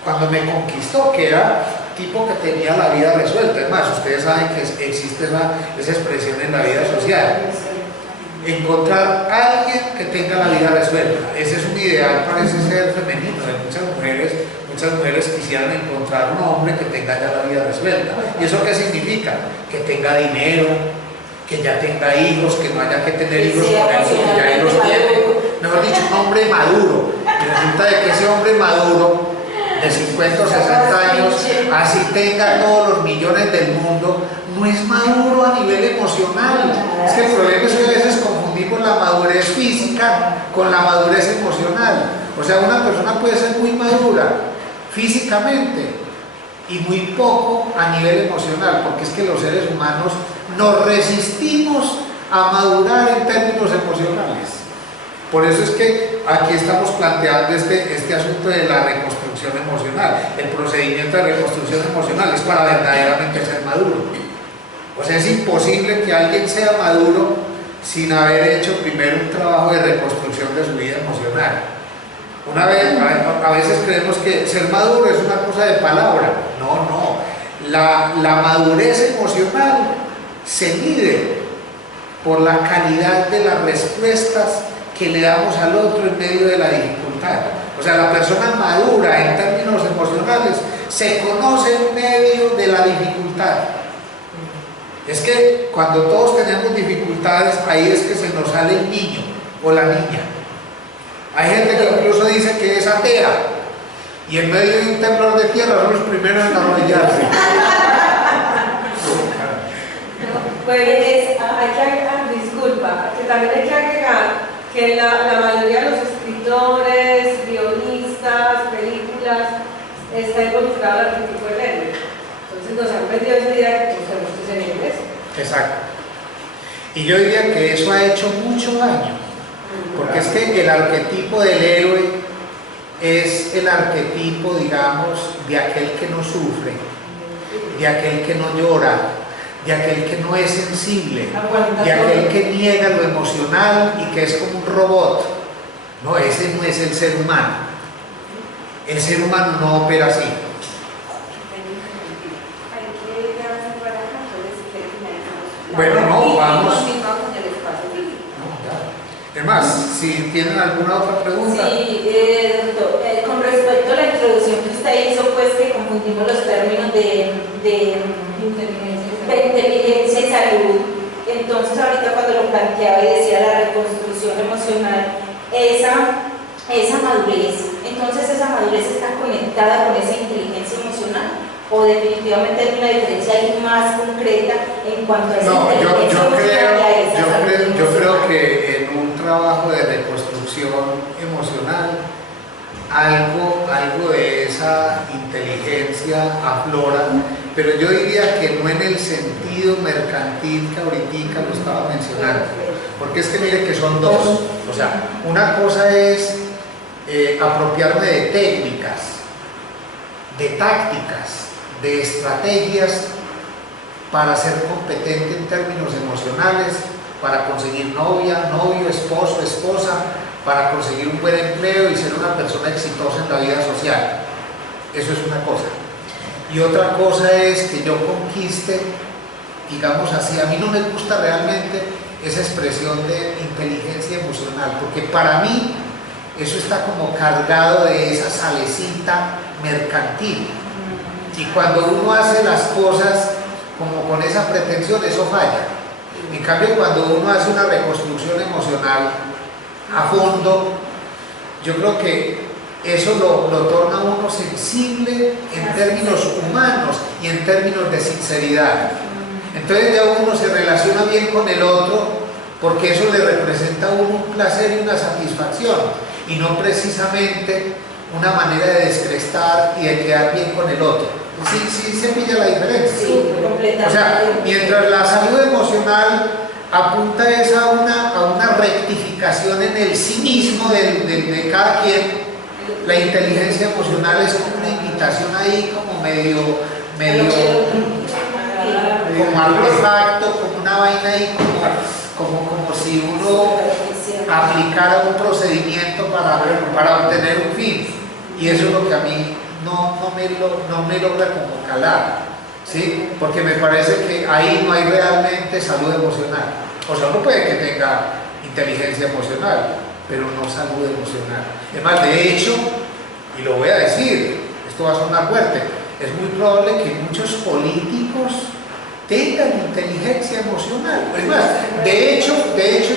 cuando me conquistó, que era tipo que tenía la vida resuelta. Es más, ustedes saben que existe esa expresión en la vida social. Encontrar a alguien que tenga la vida resuelta. Ese es un ideal, parece ser femenino, de muchas mujeres quisieran encontrar un hombre que tenga ya la vida resuelta. ¿Y eso qué significa? Que tenga dinero, que ya tenga hijos, que no haya que tener hijos con él, porque ya él los tiene. Mejor dicho, un hombre maduro. Y resulta de que ese hombre maduro, de 50 o 60 años, así tenga todos los millones del mundo, no es maduro a nivel emocional. Es que el problema es que a veces confundimos la madurez física con la madurez emocional. O sea, una persona puede ser muy madura físicamente y muy poco a nivel emocional, porque es que los seres humanos nos resistimos a madurar en términos emocionales. Por eso es que aquí estamos planteando este asunto de la reconstrucción emocional. El procedimiento de reconstrucción emocional es para verdaderamente ser maduro. O sea, es imposible que alguien sea maduro sin haber hecho primero un trabajo de reconstrucción de su vida emocional. A veces creemos que ser maduro es una cosa de palabra. No. La madurez emocional se mide por la calidad de las respuestas que le damos al otro en medio de la dificultad. O sea, la persona madura en términos emocionales se conoce en medio de la dificultad. Es que cuando todos tenemos dificultades, ahí es que se nos sale el niño o la niña. Hay gente que incluso dice que es atea y en medio de un temblor de tierra son los primeros en arrodillarse. Pues disculpa, que también hay que agregar que la mayoría de los escritores, guionistas, películas, está involucrado el arquetipo del héroe. Entonces nos han vendido esa idea de que tenemos que ser héroes. Exacto. Y yo diría que eso ha hecho mucho daño, porque es que el arquetipo del héroe es el arquetipo, digamos, de aquel que no sufre, de aquel que no llora, de aquel que no es sensible, de aquel que niega lo emocional y que es como un robot. No, ese no es el ser humano. El ser humano no opera así. Bueno, no, vamos. Es más, si tienen alguna otra pregunta. Sí, doctor, con respecto a la introducción que usted hizo, pues que confundimos los términos de inteligencia y salud. Entonces ahorita cuando lo planteaba y decía la reconstrucción emocional, esa madurez, entonces esa madurez está conectada con esa inteligencia emocional, o definitivamente hay una diferencia ahí más concreta en cuanto a esa inteligencia emocional y a esa salud. Yo creo que en un trabajo de reconstrucción emocional algo de esa inteligencia aflora, pero yo diría que no en el sentido mercantil que ahorita lo estaba mencionando, porque es que mire que son dos. O sea, una cosa es apropiarme de técnicas, de tácticas, de estrategias para ser competente en términos emocionales, para conseguir novia, novio, esposo, esposa, para conseguir un buen empleo y ser una persona exitosa en la vida social. Eso es una cosa. Y otra cosa es que yo conquiste, digamos así, a mí no me gusta realmente esa expresión de inteligencia emocional, porque para mí eso está como cargado de esa salecita mercantil. Y cuando uno hace las cosas como con esa pretensión, eso falla. En cambio, cuando uno hace una reconstrucción emocional a fondo, yo creo que eso lo torna a uno sensible en términos humanos y en términos de sinceridad. Entonces ya uno se relaciona bien con el otro porque eso le representa a uno un placer y una satisfacción y no precisamente una manera de descrestar y de quedar bien con el otro. ¿Sí se pilla la diferencia? Sí, completamente. O sea, mientras la salud emocional apunta es a una rectificación en el sí mismo de cada quien, la inteligencia emocional es como una invitación ahí como medio como artefacto, como una vaina ahí como si uno aplicara un procedimiento para obtener un fin, y eso es lo que a mí no me logra como calar, ¿sí? Porque me parece que ahí no hay realmente salud emocional. O sea, uno puede que tenga inteligencia emocional, pero no salud emocional. Es más, de hecho, y lo voy a decir, esto va a sonar fuerte, es muy probable que muchos políticos tengan inteligencia emocional. Es más, de hecho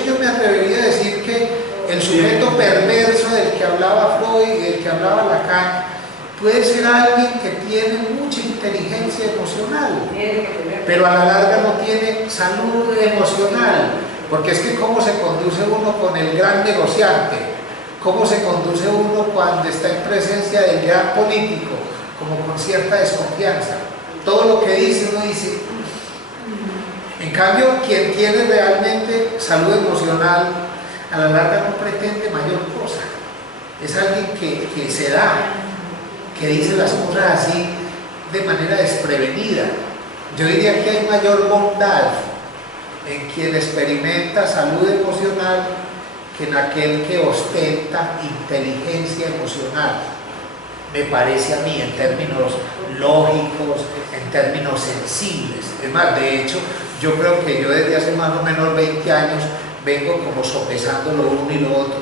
yo me atrevería a decir que el sujeto perverso del que hablaba Freud y del que hablaba Lacan puede ser alguien que tiene mucha inteligencia emocional, pero a la larga no tiene salud emocional, porque es que cómo se conduce uno con el gran negociante, cómo se conduce uno cuando está en presencia del gran político, como con cierta desconfianza. Todo lo que dice uno dice. En cambio, quien tiene realmente salud emocional, a la larga no pretende mayor cosa. Es alguien que se da, que dice las cosas así de manera desprevenida. Yo diría que hay mayor bondad en quien experimenta salud emocional que en aquel que ostenta inteligencia emocional. Me parece a mí, en términos lógicos, en términos sensibles. Es más, de hecho, yo creo que yo desde hace más o menos 20 años vengo como sopesando lo uno y lo otro.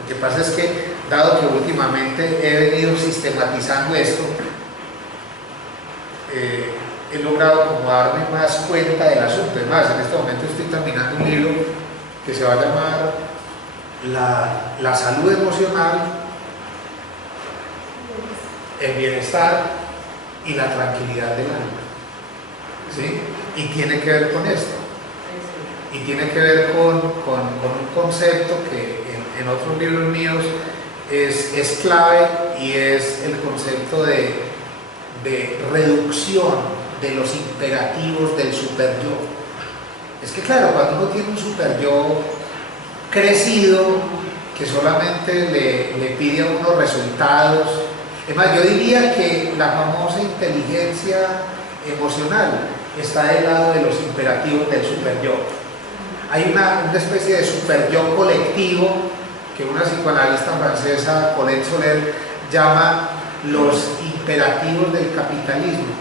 Lo que pasa es que, dado que últimamente he venido sistematizando esto, he logrado como darme más cuenta del asunto. Es más, en este momento estoy terminando un libro que se va a llamar La salud emocional, el bienestar y la tranquilidad del alma, ¿sí? Y tiene que ver con esto, y tiene que ver con un concepto que en otros libros míos es clave, y es el concepto de reducción de los imperativos del superyo. Es que claro, cuando uno tiene un superyo crecido que solamente le pide a uno resultados. Es más, yo diría que la famosa inteligencia emocional está del lado de los imperativos del superyo. Hay una especie de superyo colectivo que una psicoanalista francesa, Colette Soler, llama los imperativos del capitalismo.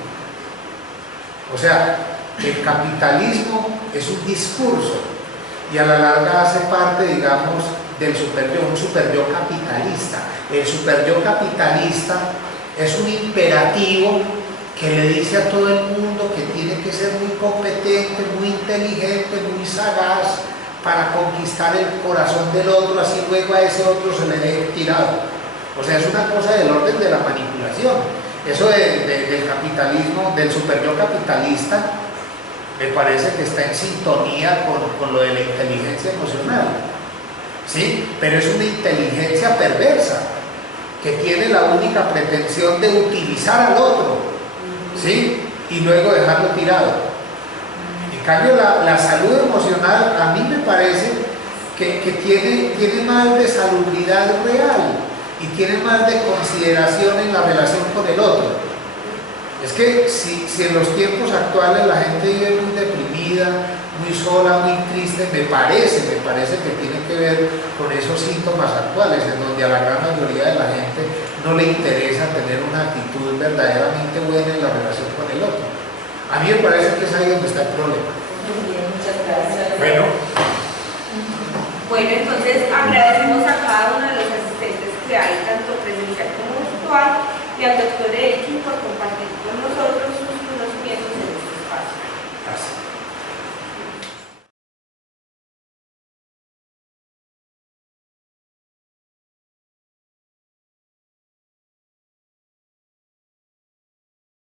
O sea, el capitalismo es un discurso y a la larga hace parte, digamos, del superyo, un superyo capitalista. El superyo capitalista es un imperativo que le dice a todo el mundo que tiene que ser muy competente, muy inteligente, muy sagaz para conquistar el corazón del otro, así luego a ese otro se le deje tirado. O sea, es una cosa del orden de la manipulación. Eso del capitalismo, del superyo capitalista, me parece que está en sintonía con lo de la inteligencia emocional, ¿sí? Pero es una inteligencia perversa que tiene la única pretensión de utilizar al otro, ¿sí? Y luego dejarlo tirado. En cambio, la salud emocional a mí me parece que tiene más de salubridad real y tiene más de consideración en la relación con el otro. Es que si en los tiempos actuales la gente vive muy deprimida, muy sola, muy triste, me parece que tiene que ver con esos síntomas actuales, en donde a la gran mayoría de la gente no le interesa tener una actitud verdaderamente buena en la relación con el otro. A mí me parece que es ahí donde está el problema. Muy bien, muchas gracias. Bueno.